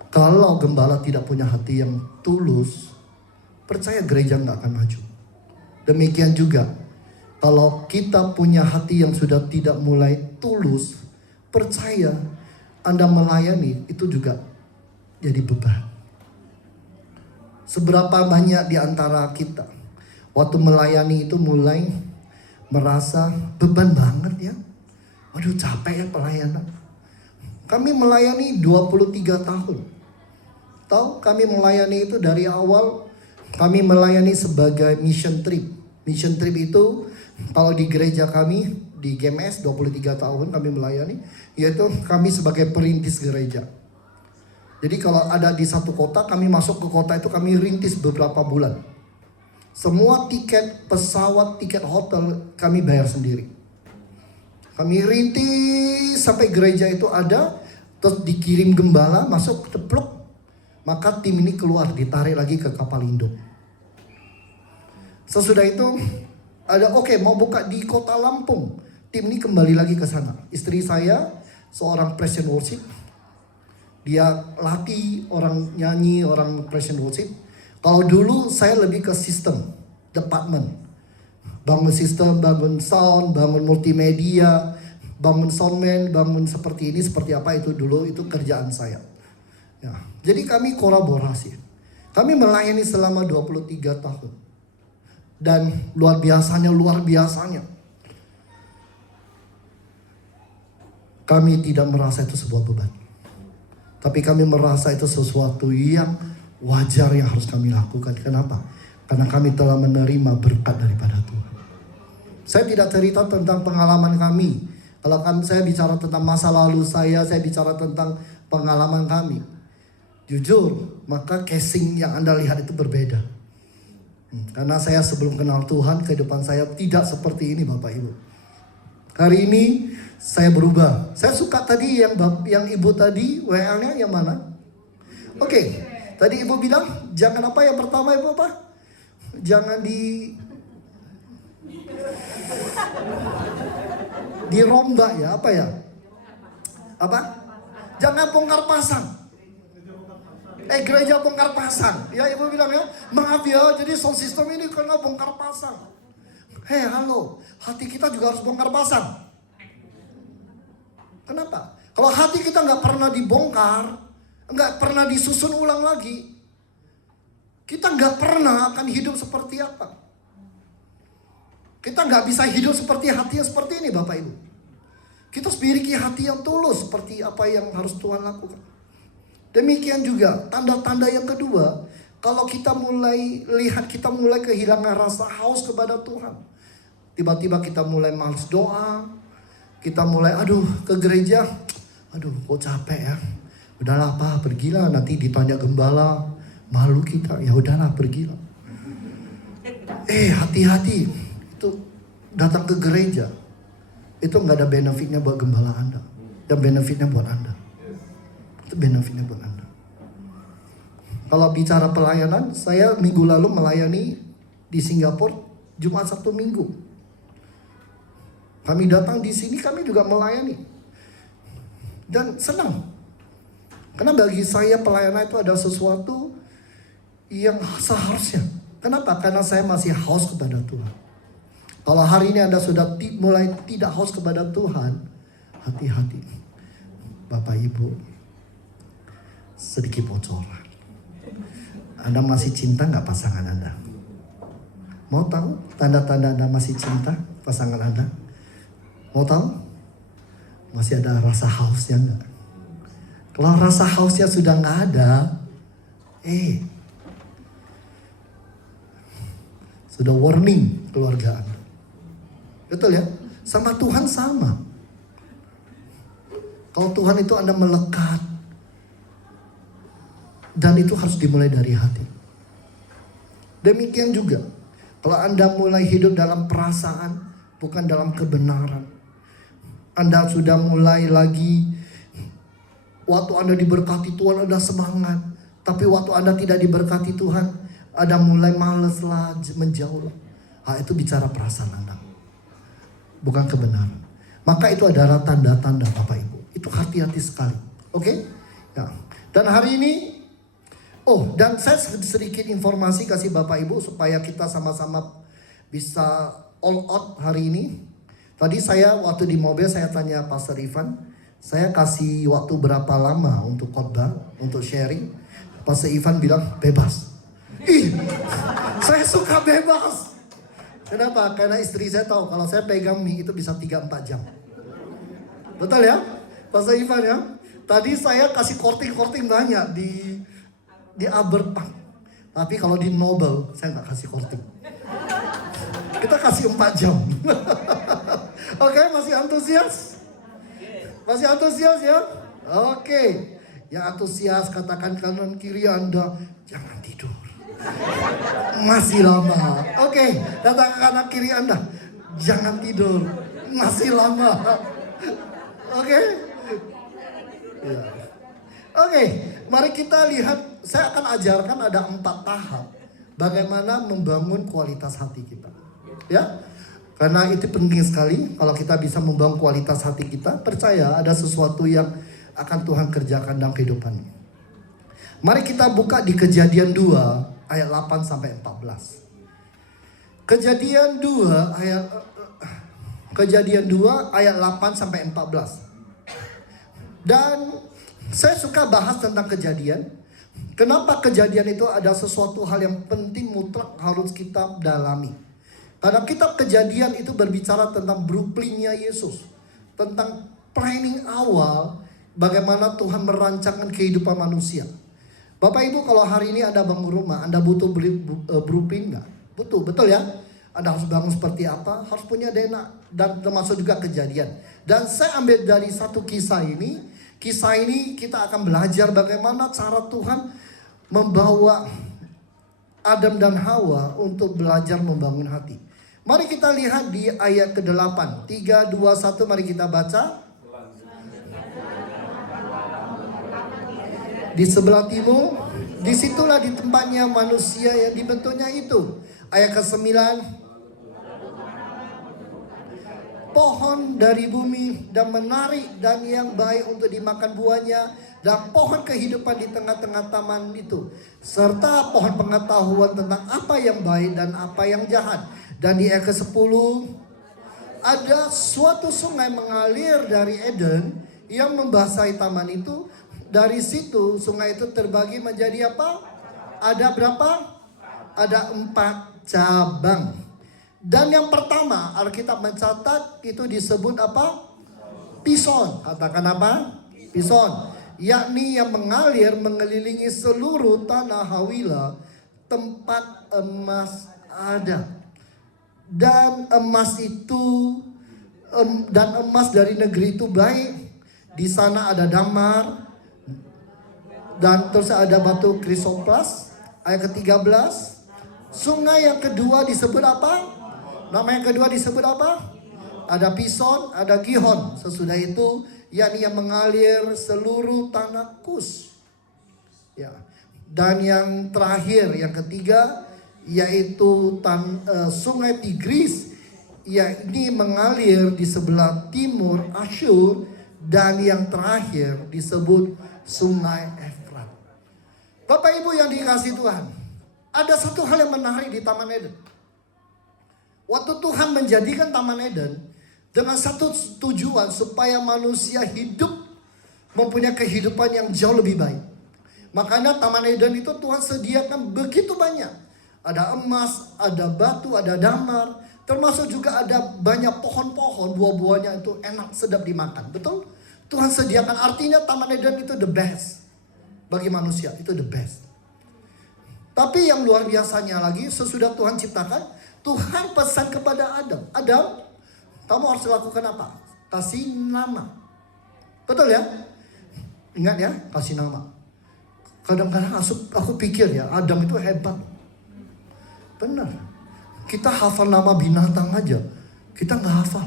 kalau gembala tidak punya hati yang tulus, percaya gereja nggak akan maju. Demikian juga kalau kita punya hati yang sudah tidak mulai tulus, percaya Anda melayani itu juga jadi beban. Seberapa banyak di antara kita waktu melayani itu mulai merasa beban banget ya. Aduh capek ya pelayanan. Kami melayani 23 tahun. Tahu kami melayani itu dari awal. Kami melayani sebagai mission trip. Mission trip itu kalau di gereja kami di GMS 23 tahun kami melayani. Yaitu kami sebagai perintis gereja. Jadi kalau ada di satu kota, kami masuk ke kota itu kami rintis beberapa bulan. Semua tiket pesawat, tiket hotel kami bayar sendiri. Kami rintis sampai gereja itu ada, terus dikirim gembala, masuk tepluk. Maka tim ini keluar, ditarik lagi ke kapal induk. Sesudah itu ada mau buka di kota Lampung. Tim ini kembali lagi ke sana. Istri saya seorang praise and worship. Dia latih orang nyanyi, orang praise and worship. Kalau dulu saya lebih ke sistem, department. Bangun sistem, bangun sound, bangun multimedia, bangun soundman, bangun seperti ini, seperti apa itu dulu, itu kerjaan saya. Ya, jadi kami kolaborasi. Kami melayani selama 23 tahun. Dan luar biasanya. Kami tidak merasa itu sebuah beban. Tapi kami merasa itu sesuatu yang wajar yang harus kami lakukan. Kenapa? Karena kami telah menerima berkat daripada Tuhan. Saya tidak cerita tentang pengalaman kami. Kalau saya bicara tentang masa lalu saya bicara tentang pengalaman kami. Jujur, maka casing yang Anda lihat itu berbeda. Karena saya sebelum kenal Tuhan, kehidupan saya tidak seperti ini Bapak Ibu. Hari ini saya berubah. Saya suka tadi yang Ibu tadi, WL-nya yang mana? Oke. Tadi Ibu bilang, jangan apa yang pertama Ibu apa? Jangan dirombak ya, apa ya? Apa? Jangan bongkar pasang. Gereja bongkar pasang. Ya Ibu bilang ya, maaf ya, jadi sound system ini karena bongkar pasang. Halo, hati kita juga harus bongkar pasang. Kenapa? Kalau hati kita nggak pernah dibongkar, nggak pernah disusun ulang lagi, kita nggak pernah akan hidup seperti apa. Kita nggak bisa hidup seperti hati yang seperti ini Bapak Ibu. Kita harus memiliki hati yang tulus seperti apa yang harus Tuhan lakukan. Demikian juga tanda-tanda yang kedua, kalau kita mulai lihat, kita mulai kehilangan rasa haus kepada Tuhan. Tiba-tiba kita mulai malas doa, kita mulai ke gereja, kok capek ya. Udahlah Pak, pergilah, nanti ditanya gembala, malu kita. Ya udahlah, pergilah. Hati-hati, itu datang ke gereja, itu nggak ada benefitnya buat gembala Anda. Dan benefitnya buat Anda. Itu benefitnya buat Anda. Kalau bicara pelayanan, saya minggu lalu melayani di Singapura Jumat Sabtu Minggu. Kami datang di sini, kami juga melayani. Dan senang. Karena bagi saya pelayanan itu adalah sesuatu yang seharusnya. Kenapa? Karena saya masih haus kepada Tuhan. Kalau hari ini Anda sudah mulai tidak haus kepada Tuhan, hati-hati. Bapak Ibu, sedikit bocoran. Anda masih cinta nggak pasangan Anda? Mau tahu tanda-tanda Anda masih cinta pasangan Anda? Mau tahu? Masih ada rasa hausnya nggak? Kalau rasa hausnya sudah nggak ada, sudah warning keluarga Anda. Betul ya? Sama Tuhan sama. Kalau Tuhan itu Anda melekat, dan itu harus dimulai dari hati. Demikian juga, kalau Anda mulai hidup dalam perasaan, bukan dalam kebenaran. Anda sudah mulai lagi, waktu Anda diberkati Tuhan Anda semangat. Tapi waktu Anda tidak diberkati Tuhan, Anda mulai males lah, menjauh. Itu bicara perasaan Anda, bukan kebenaran. Maka itu adalah tanda-tanda Bapak Ibu. Itu hati-hati sekali. Oke? Ya. Dan hari ini, dan saya sedikit informasi kasih Bapak Ibu supaya kita sama-sama bisa all out hari ini. Tadi saya waktu di mobil saya tanya Pastor Ivan, saya kasih waktu berapa lama untuk khotbah, untuk sharing. Pastor Ivan bilang bebas. Saya suka bebas. Kenapa? Karena istri saya tahu kalau saya pegang mic itu bisa 3-4 jam. Betul ya? Pastor Ivan ya? Tadi saya kasih korting banyak di Albert Park. Tapi kalau di Nobel saya nggak kasih korting. Kita kasih 4 jam. Oke, masih antusias? Masih antusias ya? Oke. Yang antusias katakan kanan kiri Anda, jangan tidur. Masih lama. Oke, datang ke kanan kiri Anda, jangan tidur. Masih lama. Oke. Ya. Oke, mari kita lihat. Saya akan ajarkan ada 4 tahap bagaimana membangun kualitas hati kita. Ya, karena itu penting sekali. Kalau kita bisa membangun kualitas hati kita, percaya ada sesuatu yang akan Tuhan kerjakan dalam kehidupan. Mari kita buka di Kejadian 2 ayat 8 sampai 14. Kejadian 2 ayat 8 sampai 14. Dan saya suka bahas tentang kejadian. Kenapa kejadian itu ada sesuatu hal yang penting mutlak harus kita dalami. Karena kitab Kejadian itu berbicara tentang blueprint-nya Yesus. Tentang planning awal bagaimana Tuhan merancangkan kehidupan manusia. Bapak Ibu, kalau hari ini Anda bangun rumah, Anda butuh blueprint nggak? Butuh, betul ya? Anda harus bangun seperti apa? Harus punya DNA. Dan termasuk juga kejadian. Dan saya ambil dari satu kisah ini. Kisah ini kita akan belajar bagaimana cara Tuhan membawa Adam dan Hawa untuk belajar membangun hati. Mari kita lihat di ayat ke-8. 3, 2, 1, mari kita baca. Di sebelah timur, disitulah di tempatnya manusia yang dibentuknya itu. Ayat ke-9. Pohon dari bumi dan menarik dan yang baik untuk dimakan buahnya, dan pohon kehidupan di tengah-tengah taman itu, serta pohon pengetahuan tentang apa yang baik dan apa yang jahat. Dan di ayat ke-10, ada suatu sungai mengalir dari Eden yang membasahi taman itu. Dari situ sungai itu terbagi menjadi apa? Ada berapa? Ada 4 cabang. Dan yang pertama Alkitab mencatat itu disebut apa? Pison. Katakan apa? Pison. Yakni yang mengalir mengelilingi seluruh tanah Hawila, tempat emas ada. Dan emas itu dan emas dari negeri itu baik. Di sana ada damar, dan terus ada batu krisopras. Ayat ke-13. Sungai yang kedua disebut apa? Nama yang kedua disebut apa? Ada Pison, ada Gihon. Sesudah itu yakni yang mengalir seluruh tanah Kus. Ya. Dan yang terakhir, yang ketiga, yaitu sungai Tigris, yakni mengalir di sebelah timur Asyur, dan yang terakhir disebut sungai Efrat. Bapak Ibu yang dikasihi Tuhan, ada satu hal yang menarik di Taman Eden. Waktu Tuhan menjadikan Taman Eden dengan satu tujuan supaya manusia hidup mempunyai kehidupan yang jauh lebih baik. Makanya Taman Eden itu Tuhan sediakan begitu banyak. Ada emas, ada batu, ada damar. Termasuk juga ada banyak pohon-pohon, buah-buahnya itu enak, sedap dimakan. Betul? Tuhan sediakan, artinya Taman Eden itu the best. Bagi manusia, itu the best. Tapi yang luar biasanya lagi, sesudah Tuhan ciptakan, Tuhan pesan kepada Adam. Adam, kamu harus lakukan apa? Kasih nama. Betul ya? Ingat ya, kasih nama. Kadang-kadang aku pikir ya, Adam itu hebat. Benar. Kita hafal nama binatang aja, kita nggak hafal.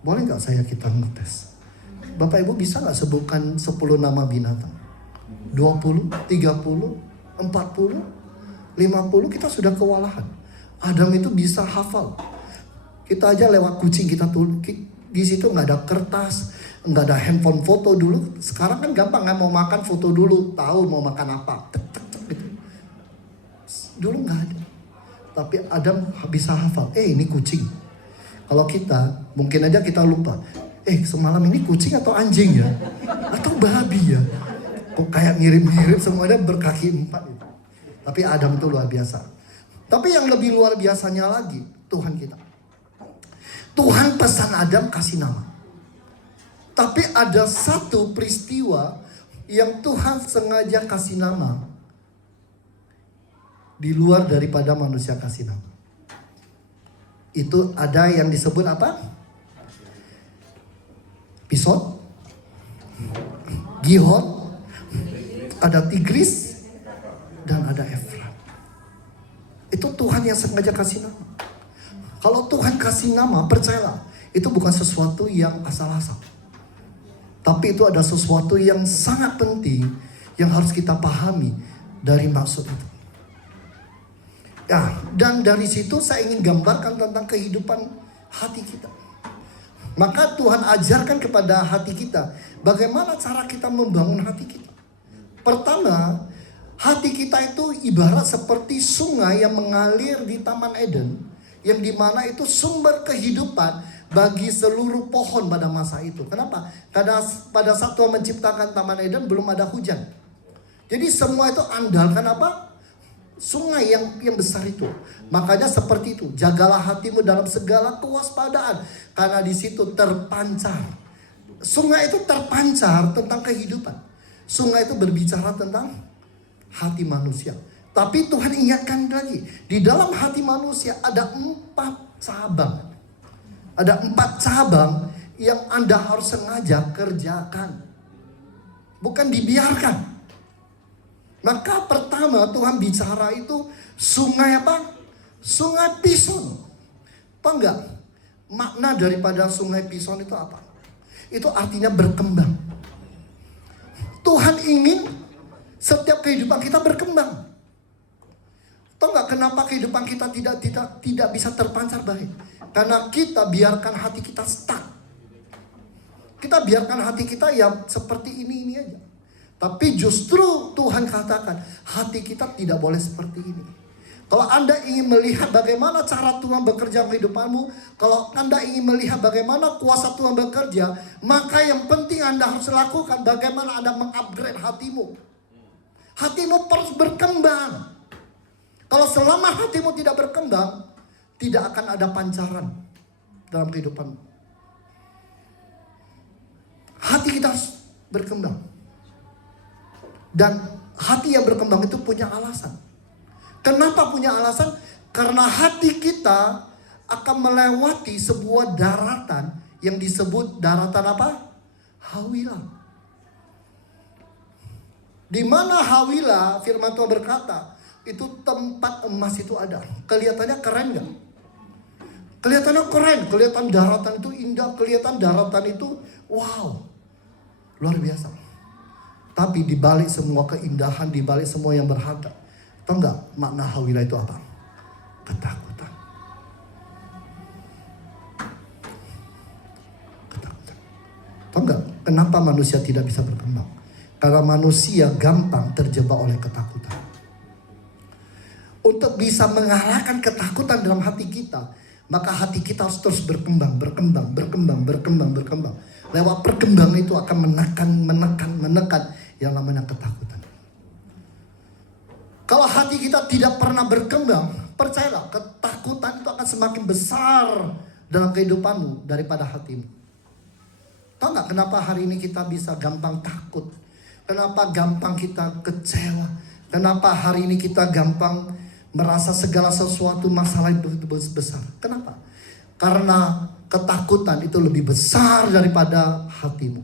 Boleh nggak kita ngetes? Bapak Ibu bisa nggak sebutkan 10 nama binatang? 20, 30, 40, 50, kita sudah kewalahan. Adam itu bisa hafal. Kita aja lewat kucing kita tulis. Di situ nggak ada kertas, nggak ada handphone foto dulu. Sekarang kan gampang, nggak mau makan foto dulu, tahu mau makan apa. Gitu. Dulu nggak ada. Tapi Adam bisa hafal. Ini kucing. Kalau kita, mungkin aja kita lupa. Semalam ini kucing atau anjing ya? Atau babi ya? Kok kayak mirip-mirip, semuanya berkaki 4 gitu. Tapi Adam itu luar biasa. Tapi yang lebih luar biasanya lagi, Tuhan kita. Tuhan pesan Adam kasih nama. Tapi ada satu peristiwa yang Tuhan sengaja kasih nama di luar daripada manusia kasih nama. Itu ada yang disebut apa? Pison, Gihon, ada Tigris, dan ada Efrat. Itu Tuhan yang sengaja kasih nama. Kalau Tuhan kasih nama, percayalah, itu bukan sesuatu yang asal-asal. Tapi itu ada sesuatu yang sangat penting yang harus kita pahami dari maksud itu. Ya, dan dari situ saya ingin gambarkan tentang kehidupan hati kita. Maka Tuhan ajarkan kepada hati kita bagaimana cara kita membangun hati kita. Pertama, hati kita itu ibarat seperti sungai yang mengalir di Taman Eden, yang dimana itu sumber kehidupan bagi seluruh pohon pada masa itu. Kenapa? Karena pada saat Tuhan menciptakan Taman Eden belum ada hujan. Jadi semua itu andalkan apa? Sungai yang besar itu. Makanya seperti itu, jagalah hatimu dalam segala kewaspadaan, karena di situ terpancar. Sungai itu terpancar tentang kehidupan. Sungai itu berbicara tentang hati manusia. Tapi Tuhan ingatkan lagi, di dalam hati manusia ada 4 cabang. Ada 4 cabang yang Anda harus sengaja kerjakan. Bukan dibiarkan. Maka pertama Tuhan bicara itu sungai apa? Sungai Pison. Apa enggak? Makna daripada sungai Pison itu apa? Itu artinya berkembang. Tuhan ingin setiap kehidupan kita berkembang. Tahu nggak kenapa kehidupan kita tidak bisa terpancar baik? Karena kita biarkan hati kita stuck. Kita biarkan hati kita ya seperti ini aja. Tapi justru Tuhan katakan hati kita tidak boleh seperti ini. Kalau Anda ingin melihat bagaimana cara Tuhan bekerja di kehidupanmu, kalau Anda ingin melihat bagaimana kuasa Tuhan bekerja, maka yang penting Anda harus lakukan bagaimana Anda mengupgrade hatimu. Hatimu harus berkembang. Kalau selama hatimu tidak berkembang, tidak akan ada pancaran dalam kehidupanmu. Hati kita harus berkembang. Dan hati yang berkembang itu punya alasan. Kenapa punya alasan? Karena hati kita akan melewati sebuah daratan yang disebut daratan apa? Hawilah. Di mana Hawilah, firman Tuhan berkata, itu tempat emas itu ada. Kelihatannya keren gak? Kelihatannya keren, kelihatan daratan itu indah, kelihatan daratan itu wow, luar biasa. Tapi di balik semua keindahan, di balik semua yang berharga, tahu nggak makna Hawilah itu apa? Ketakutan. Ketakutan. Tahu nggak kenapa manusia tidak bisa berkembang? Karena manusia gampang terjebak oleh ketakutan. Untuk bisa mengalahkan ketakutan dalam hati kita, maka hati kita harus terus berkembang. Lewat perkembangan itu akan menekan yang namanya ketakutan. Kalau hati kita tidak pernah berkembang, percayalah ketakutan itu akan semakin besar dalam kehidupanmu daripada hatimu. Tahu nggak kenapa hari ini kita bisa gampang takut? Kenapa gampang kita kecewa? Kenapa hari ini kita gampang merasa segala sesuatu masalah itu besar? Kenapa? Karena ketakutan itu lebih besar daripada hatimu.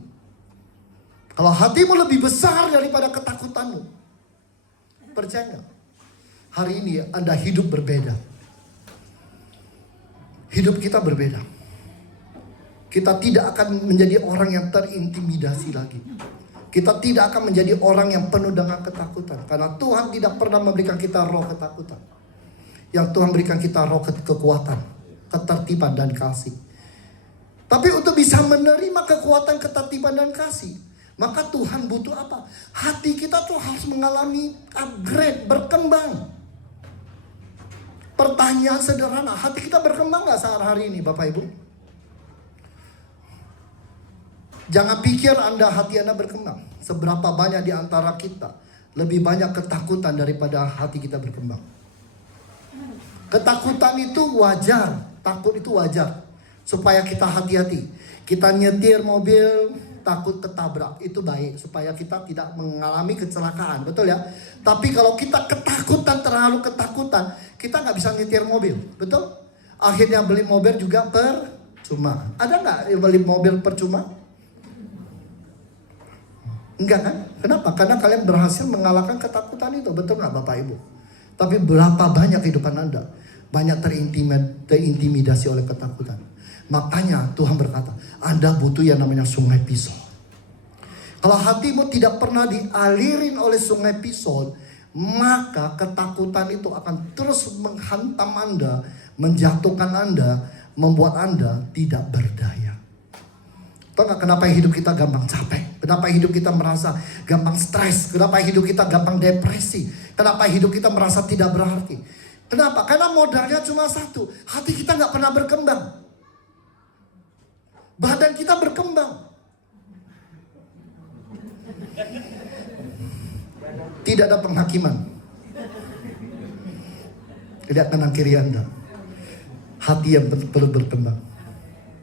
Kalau hatimu lebih besar daripada ketakutanmu, percaya nggak? Hari ini Anda hidup berbeda. Hidup kita berbeda. Kita tidak akan menjadi orang yang terintimidasi lagi. Kita tidak akan menjadi orang yang penuh dengan ketakutan. Karena Tuhan tidak pernah memberikan kita roh ketakutan. Yang Tuhan berikan kita roh kekuatan, ketertiban dan kasih. Tapi untuk bisa menerima kekuatan, ketertiban dan kasih, maka Tuhan butuh apa? Hati kita tuh harus mengalami upgrade, berkembang. Pertanyaan sederhana, hati kita berkembang gak saat hari ini Bapak Ibu? Jangan pikir hati Anda berkembang. Seberapa banyak di antara kita lebih banyak ketakutan daripada hati kita berkembang. Ketakutan itu wajar, takut itu wajar. Supaya kita hati-hati. Kita nyetir mobil takut ketabrak, itu baik supaya kita tidak mengalami kecelakaan, betul ya? Tapi kalau kita ketakutan, terlalu ketakutan, kita nggak bisa nyetir mobil, betul? Akhirnya beli mobil juga percuma. Ada nggak yang beli mobil percuma? Enggak kan? Kenapa? Karena kalian berhasil mengalahkan ketakutan itu. Betul nggak Bapak Ibu? Tapi berapa banyak kehidupan Anda banyak terintimidasi oleh ketakutan. Makanya Tuhan berkata, Anda butuh yang namanya sungai Pison. Kalau hatimu tidak pernah dialirin oleh sungai Pison, maka ketakutan itu akan terus menghantam Anda, menjatuhkan Anda, membuat Anda tidak berdaya. Tahu nggak kenapa hidup kita gampang capek? Kenapa hidup kita merasa gampang stres? Kenapa hidup kita gampang depresi? Kenapa hidup kita merasa tidak berarti? Kenapa? Karena modalnya cuma satu. Hati kita nggak pernah berkembang. Badan kita berkembang. Tidak ada penghakiman. Lihat kanan kiri Anda. Hati yang perlu berkembang.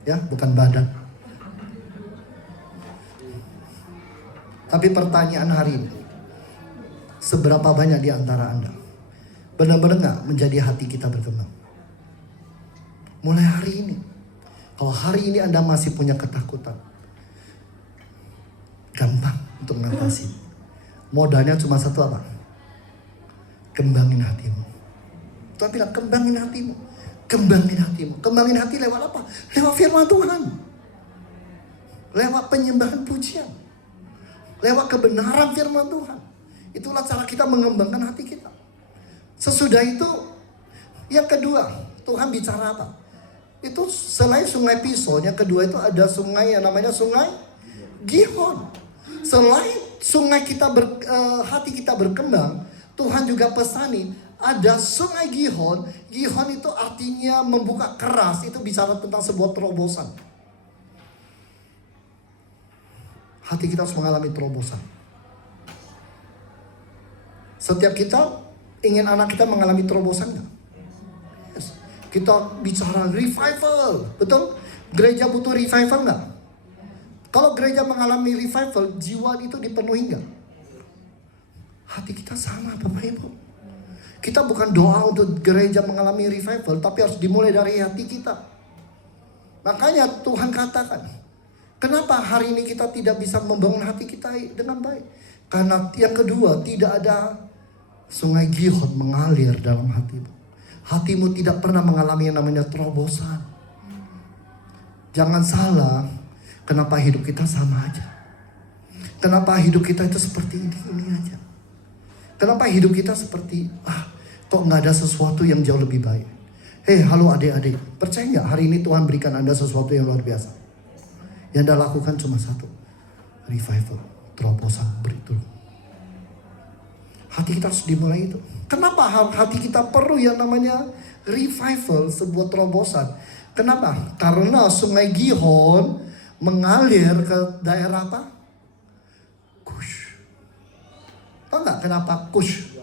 Ya, bukan badan. Tapi pertanyaan hari ini, seberapa banyak di antara Anda benar-benar gak menjadi hati kita berkembang? Mulai hari ini. Kalau hari ini Anda masih punya ketakutan, gampang untuk mengatasi. Modalnya cuma satu apa? Kembangin hatimu. Tuhan bilang kembangin hatimu. Kembangin hatimu. Kembangin hati lewat apa? Lewat firman Tuhan. Lewat penyembahan pujian. Lewat kebenaran firman Tuhan. Itulah cara kita mengembangkan hati kita. Sesudah itu, yang kedua, Tuhan bicara apa? Itu selain sungai Pison, yang kedua itu ada sungai yang namanya sungai Gihon. Selain sungai kita hati kita berkembang, Tuhan juga pesani ada sungai Gihon. Gihon itu artinya membuka keras, itu bicara tentang sebuah terobosan. Hati kita harus mengalami terobosan. Setiap kita ingin anak kita mengalami terobosan gak? Yes. Kita bicara revival, betul? Gereja butuh revival gak? Kalau gereja mengalami revival, jiwa itu dipenuhi gak? Hati kita sama Bapak Ibu. Kita bukan doa untuk gereja mengalami revival, tapi harus dimulai dari hati kita. Makanya Tuhan katakan, kenapa hari ini kita tidak bisa membangun hati kita dengan baik? Karena yang kedua, tidak ada sungai Gihon mengalir dalam hatimu. Hatimu tidak pernah mengalami yang namanya terobosan. Jangan salah, kenapa hidup kita sama aja? Kenapa hidup kita itu seperti ini aja? Kenapa hidup kita seperti, kok nggak ada sesuatu yang jauh lebih baik? Hei, halo adik-adik, percaya nggak hari ini Tuhan berikan Anda sesuatu yang luar biasa? Yang Anda lakukan cuma satu, revival, terobosan, breakthrough. Hati kita harus dimulai itu. Kenapa hati kita perlu yang namanya revival, sebuah terobosan? Kenapa? Karena sungai Gihon mengalir ke daerah apa? Kush. Tahu nggak kenapa Kush?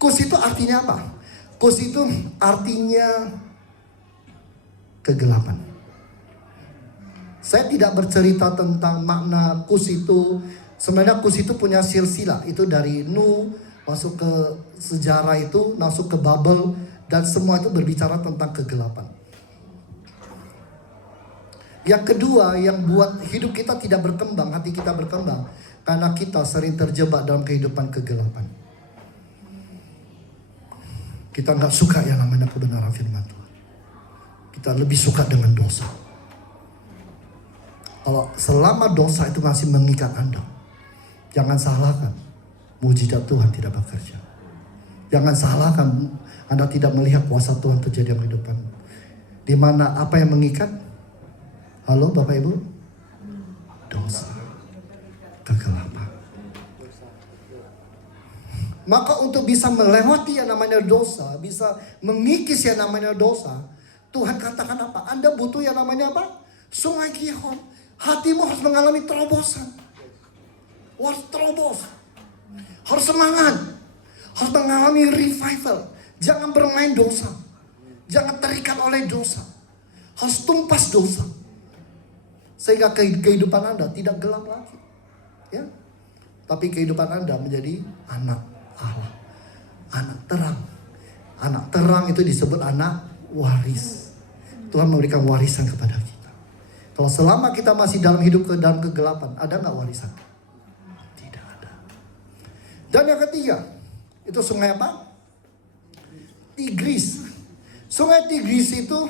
Kush itu artinya apa? Kush itu artinya kegelapan. Saya tidak bercerita tentang makna Kush itu. Sebenarnya Kush itu punya silsilah. Itu dari Nuh masuk ke sejarah itu, masuk ke Babel, dan semua itu berbicara tentang kegelapan. Yang kedua yang buat hidup kita tidak berkembang, hati kita berkembang, karena kita sering terjebak dalam kehidupan kegelapan. Kita nggak suka yang namanya kebenaran firman Tuhan. Kita lebih suka dengan dosa. Kalau selama dosa itu masih mengikat Anda, jangan salahkan mujizat Tuhan tidak bekerja. Jangan salahkan Anda tidak melihat kuasa Tuhan terjadi dalam kehidupan. Di mana apa yang mengikat? Halo Bapak Ibu? Dosa. Kegelapan. Maka untuk bisa melewati yang namanya dosa, bisa mengikis yang namanya dosa, Tuhan katakan apa? Anda butuh yang namanya apa? Sungai Gihon. Hatimu harus mengalami terobosan. Harus terobos. Harus semangat. Harus mengalami revival. Jangan bermain dosa. Jangan terikat oleh dosa. Harus tumpas dosa. Sehingga kehidupan Anda tidak gelap lagi. Ya. Tapi kehidupan Anda menjadi anak Allah. Anak terang. Anak terang itu disebut anak waris. Tuhan memberikan warisan kepada kita. Kalau selama kita masih dalam hidup dalam kegelapan, ada nggak warisan? Tidak ada. Dan yang ketiga, itu sungai apa? Tigris. Sungai Tigris itu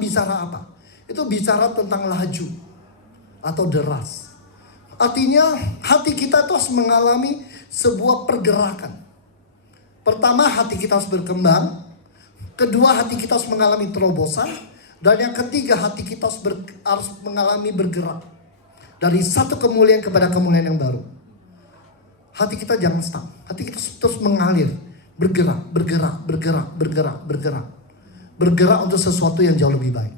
bicara apa? Itu bicara tentang laju atau deras. Artinya hati kita itu harus mengalami sebuah pergerakan. Pertama, hati kita harus berkembang. Kedua, hati kita harus mengalami terobosan. Dan yang ketiga, hati kita harus mengalami bergerak. Dari satu kemuliaan kepada kemuliaan yang baru. Hati kita jangan stuck. Hati kita terus mengalir. Bergerak, bergerak, bergerak, bergerak, bergerak. Bergerak untuk sesuatu yang jauh lebih baik.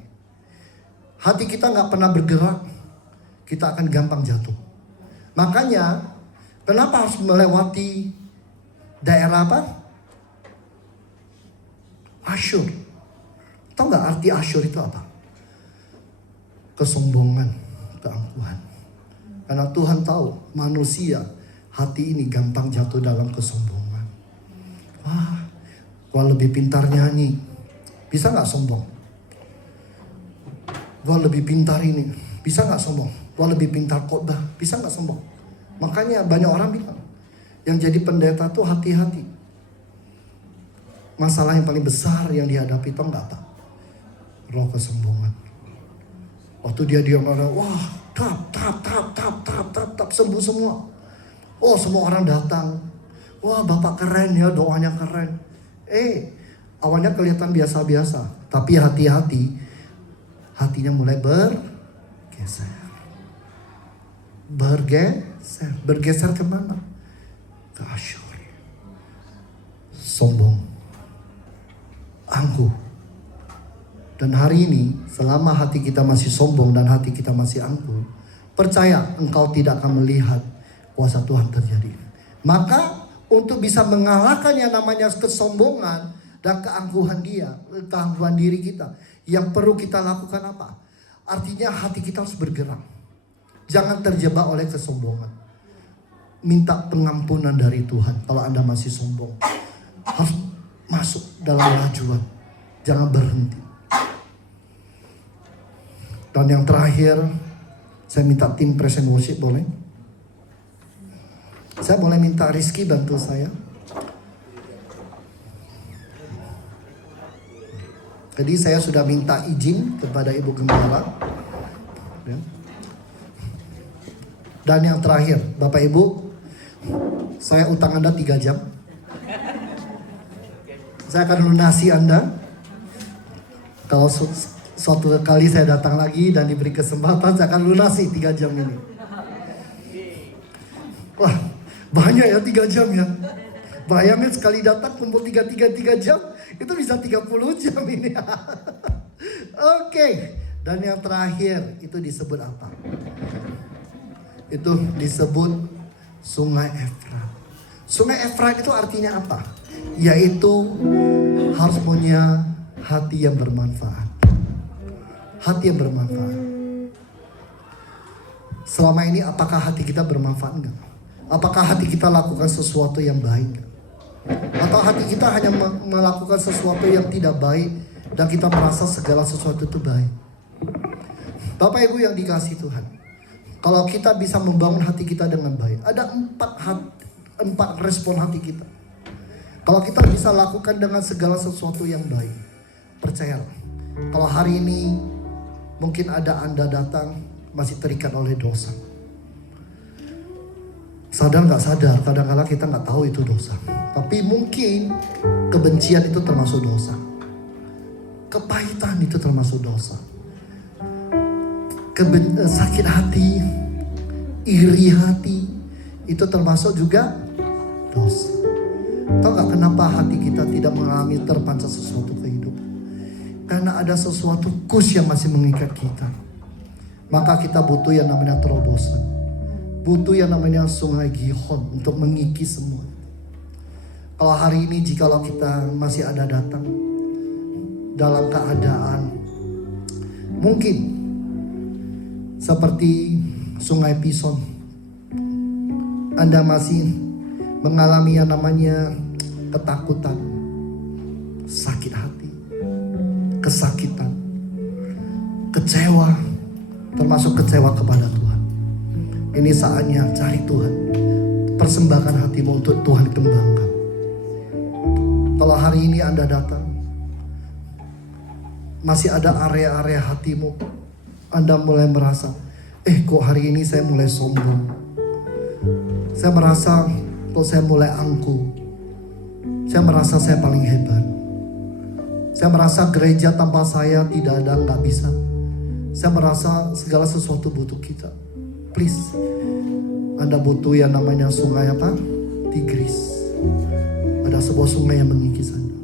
Hati kita gak pernah bergerak, kita akan gampang jatuh. Makanya, kenapa harus melewati daerah apa? Asyur. Tahu nggak arti Asyur itu apa? Kesombongan, keangkuhan. Karena Tuhan tahu manusia hati ini gampang jatuh dalam kesombongan. Wah, gua lebih pintar nyanyi, bisa nggak sombong? Gua lebih pintar ini, bisa nggak sombong? Gua lebih pintar khotbah, bisa nggak sombong? Makanya banyak orang bilang, yang jadi pendeta tuh hati-hati. Masalah yang paling besar yang dihadapi itu nggak apa? Roh kesombongan. Waktu dia marah, wah, tap, sembuh semua. Oh, semua orang datang. Wah, Bapak keren ya, doanya keren. Awalnya kelihatan biasa-biasa, tapi hati-hati, hatinya mulai bergeser. Bergeser kemana? Ke Asyur. Sombong, angkuh. Dan hari ini, selama hati kita masih sombong dan hati kita masih angkuh, percaya engkau tidak akan melihat kuasa Tuhan terjadi. Maka untuk bisa mengalahkan yang namanya kesombongan dan keangkuhan diri kita, yang perlu kita lakukan apa? Artinya hati kita harus bergerak. Jangan terjebak oleh kesombongan. Minta pengampunan dari Tuhan kalau Anda masih sombong. Harus masuk dalam lajuan. Jangan berhenti. Dan yang terakhir, saya minta tim praise and worship, boleh? Saya boleh minta Rizky bantu saya. Jadi saya sudah minta izin kepada Ibu Gembala Ya. Dan yang terakhir, Bapak Ibu, saya utang Anda 3 jam. Saya akan lunasi Anda. Kalau suatu kali saya datang lagi dan diberi kesempatan, saya akan lunasi 3 jam ini. Wah, banyak ya 3 jam ya. Bayangin sekali datang kumpul 3 jam, itu bisa 30 jam ini. Oke, dan yang terakhir itu disebut apa? Itu disebut Sungai Efrat. Sungai Efrat itu artinya apa? Yaitu harus punya hati yang bermanfaat. Hati yang bermanfaat. Selama ini apakah hati kita bermanfaat enggak? Apakah hati kita lakukan sesuatu yang baik? Atau hati kita hanya melakukan sesuatu yang tidak baik dan kita merasa segala sesuatu itu baik? Bapak Ibu yang dikasihi Tuhan, kalau kita bisa membangun hati kita dengan baik, ada 4 respon hati kita. Kalau kita bisa lakukan dengan segala sesuatu yang baik, percayalah, kalau hari ini mungkin ada Anda datang masih terikat oleh dosa. Sadar nggak sadar, kadang-kadang kita nggak tahu itu dosa. Tapi mungkin kebencian itu termasuk dosa. Kepahitan itu termasuk dosa. Sakit hati, iri hati, itu termasuk juga dosa. Tahu nggak kenapa hati kita tidak mengalami terpancar sesuatu kehidupan? Karena ada sesuatu kus yang masih mengikat kita. Maka kita butuh yang namanya terobosan. Butuh yang namanya sungai Gihon untuk mengikis semua. Kalau hari ini jikalau kita masih ada datang dalam keadaan mungkin seperti sungai Pison, Anda masih mengalami yang namanya ketakutan, sakit hati, kesakitan, kecewa, termasuk kecewa kepada Tuhan. Ini saatnya cari Tuhan. Persembahkan hatimu untuk Tuhan kembangkan. Kalau hari ini Anda datang, masih ada area-area hatimu, Anda mulai merasa, kok hari ini saya mulai sombong. Saya merasa kok saya mulai angkuh. Saya merasa saya paling hebat. Saya merasa gereja tanpa saya tidak ada, nggak bisa. Saya merasa segala sesuatu butuh kita. Please, Anda butuh yang namanya sungai apa? Tigris. Ada sebuah sungai yang mengikis Anda.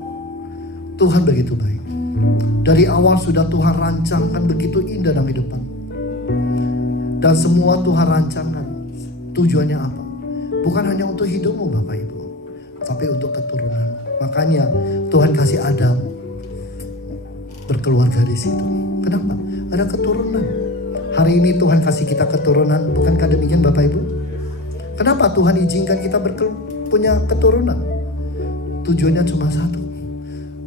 Tuhan begitu baik. Dari awal sudah Tuhan rancangkan begitu indah dalam hidupan. Dan semua Tuhan rancangkan. Tujuannya apa? Bukan hanya untuk hidupmu Bapak Ibu, tapi untuk keturunan. Makanya Tuhan kasih Adam berkeluarga di situ. Kenapa? Ada keturunan. Hari ini Tuhan kasih kita keturunan, bukankah demikian Bapak Ibu? Kenapa Tuhan izinkan kita punya keturunan? Tujuannya cuma satu,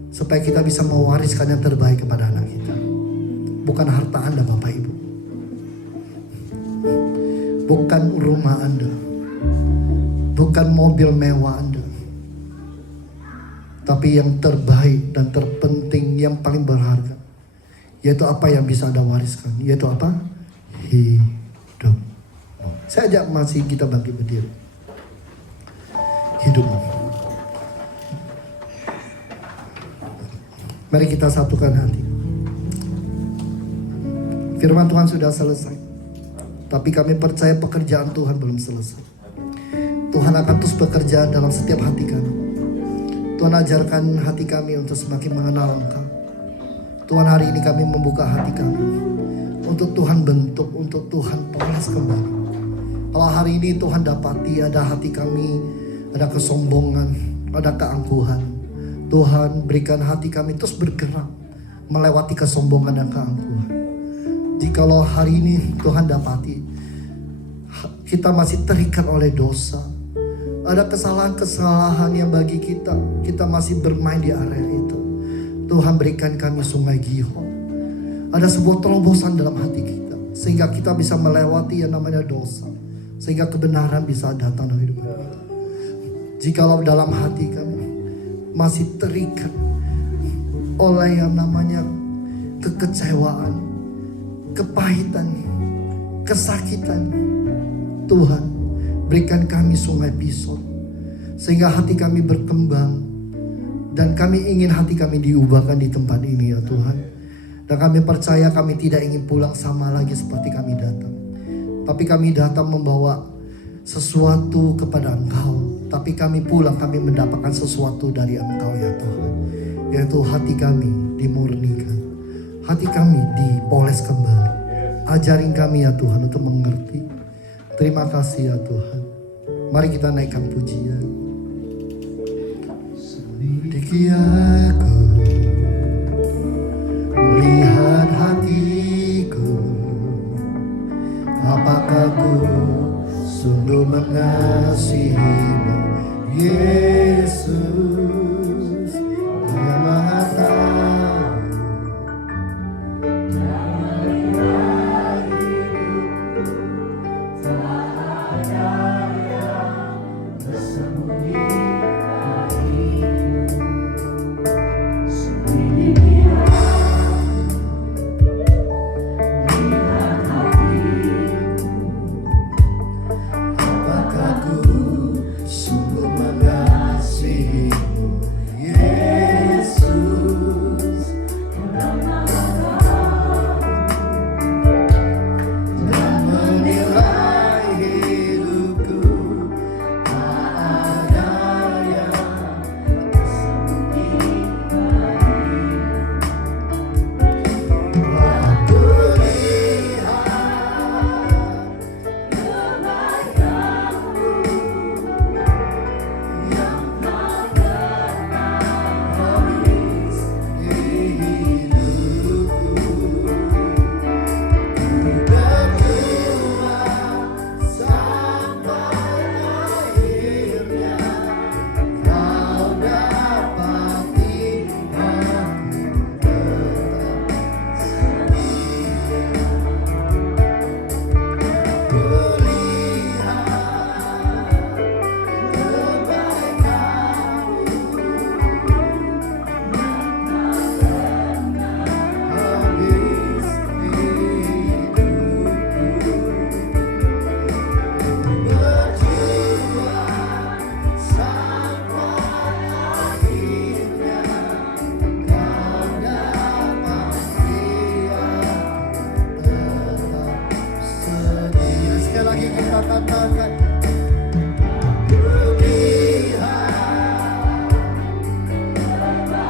supaya kita bisa mewariskan yang terbaik kepada anak kita. Bukan harta Anda Bapak Ibu, bukan rumah Anda, bukan mobil mewah Anda, tapi yang terbaik dan terpenting, yang paling berharga, yaitu apa yang bisa Anda wariskan, yaitu apa? Hidup. Saya ajak masih kita bangkit berdiri. Hidup. Mari kita satukan hati. Firman Tuhan sudah selesai, tapi kami percaya pekerjaan Tuhan belum selesai. Tuhan akan terus bekerja dalam setiap hati kami. Tuhan ajarkan hati kami untuk semakin mengenal Engkau. Tuhan, hari ini kami membuka hati kami untuk Tuhan bentuk, untuk Tuhan poles kembali. Kalau hari ini Tuhan dapati ada hati kami, ada kesombongan, ada keangkuhan, Tuhan berikan hati kami terus bergerak melewati kesombongan dan keangkuhan. Jikalau hari ini Tuhan dapati kita masih terikat oleh dosa, ada kesalahan-kesalahan yang bagi kita masih bermain di area itu, Tuhan berikan kami sungai Gihon. Ada sebuah terobosan dalam hati kita, sehingga kita bisa melewati yang namanya dosa, sehingga kebenaran bisa datang dalam hidup kita. Jikalau dalam hati kami masih terikat oleh yang namanya kekecewaan, kepahitan, kesakitan. Tuhan, berikan kami sungai pisau sehingga hati kami berkembang, dan kami ingin hati kami diubahkan di tempat ini ya Tuhan. Dan kami percaya kami tidak ingin pulang sama lagi seperti kami datang, tapi kami datang membawa sesuatu kepada Engkau. Tapi kami pulang, kami mendapatkan sesuatu dari Engkau ya Tuhan, yaitu hati kami dimurnikan, hati kami dipoles kembali. Ajarin kami ya Tuhan untuk mengerti. Terima kasih ya Tuhan. Mari kita naikkan pujian. Sedikit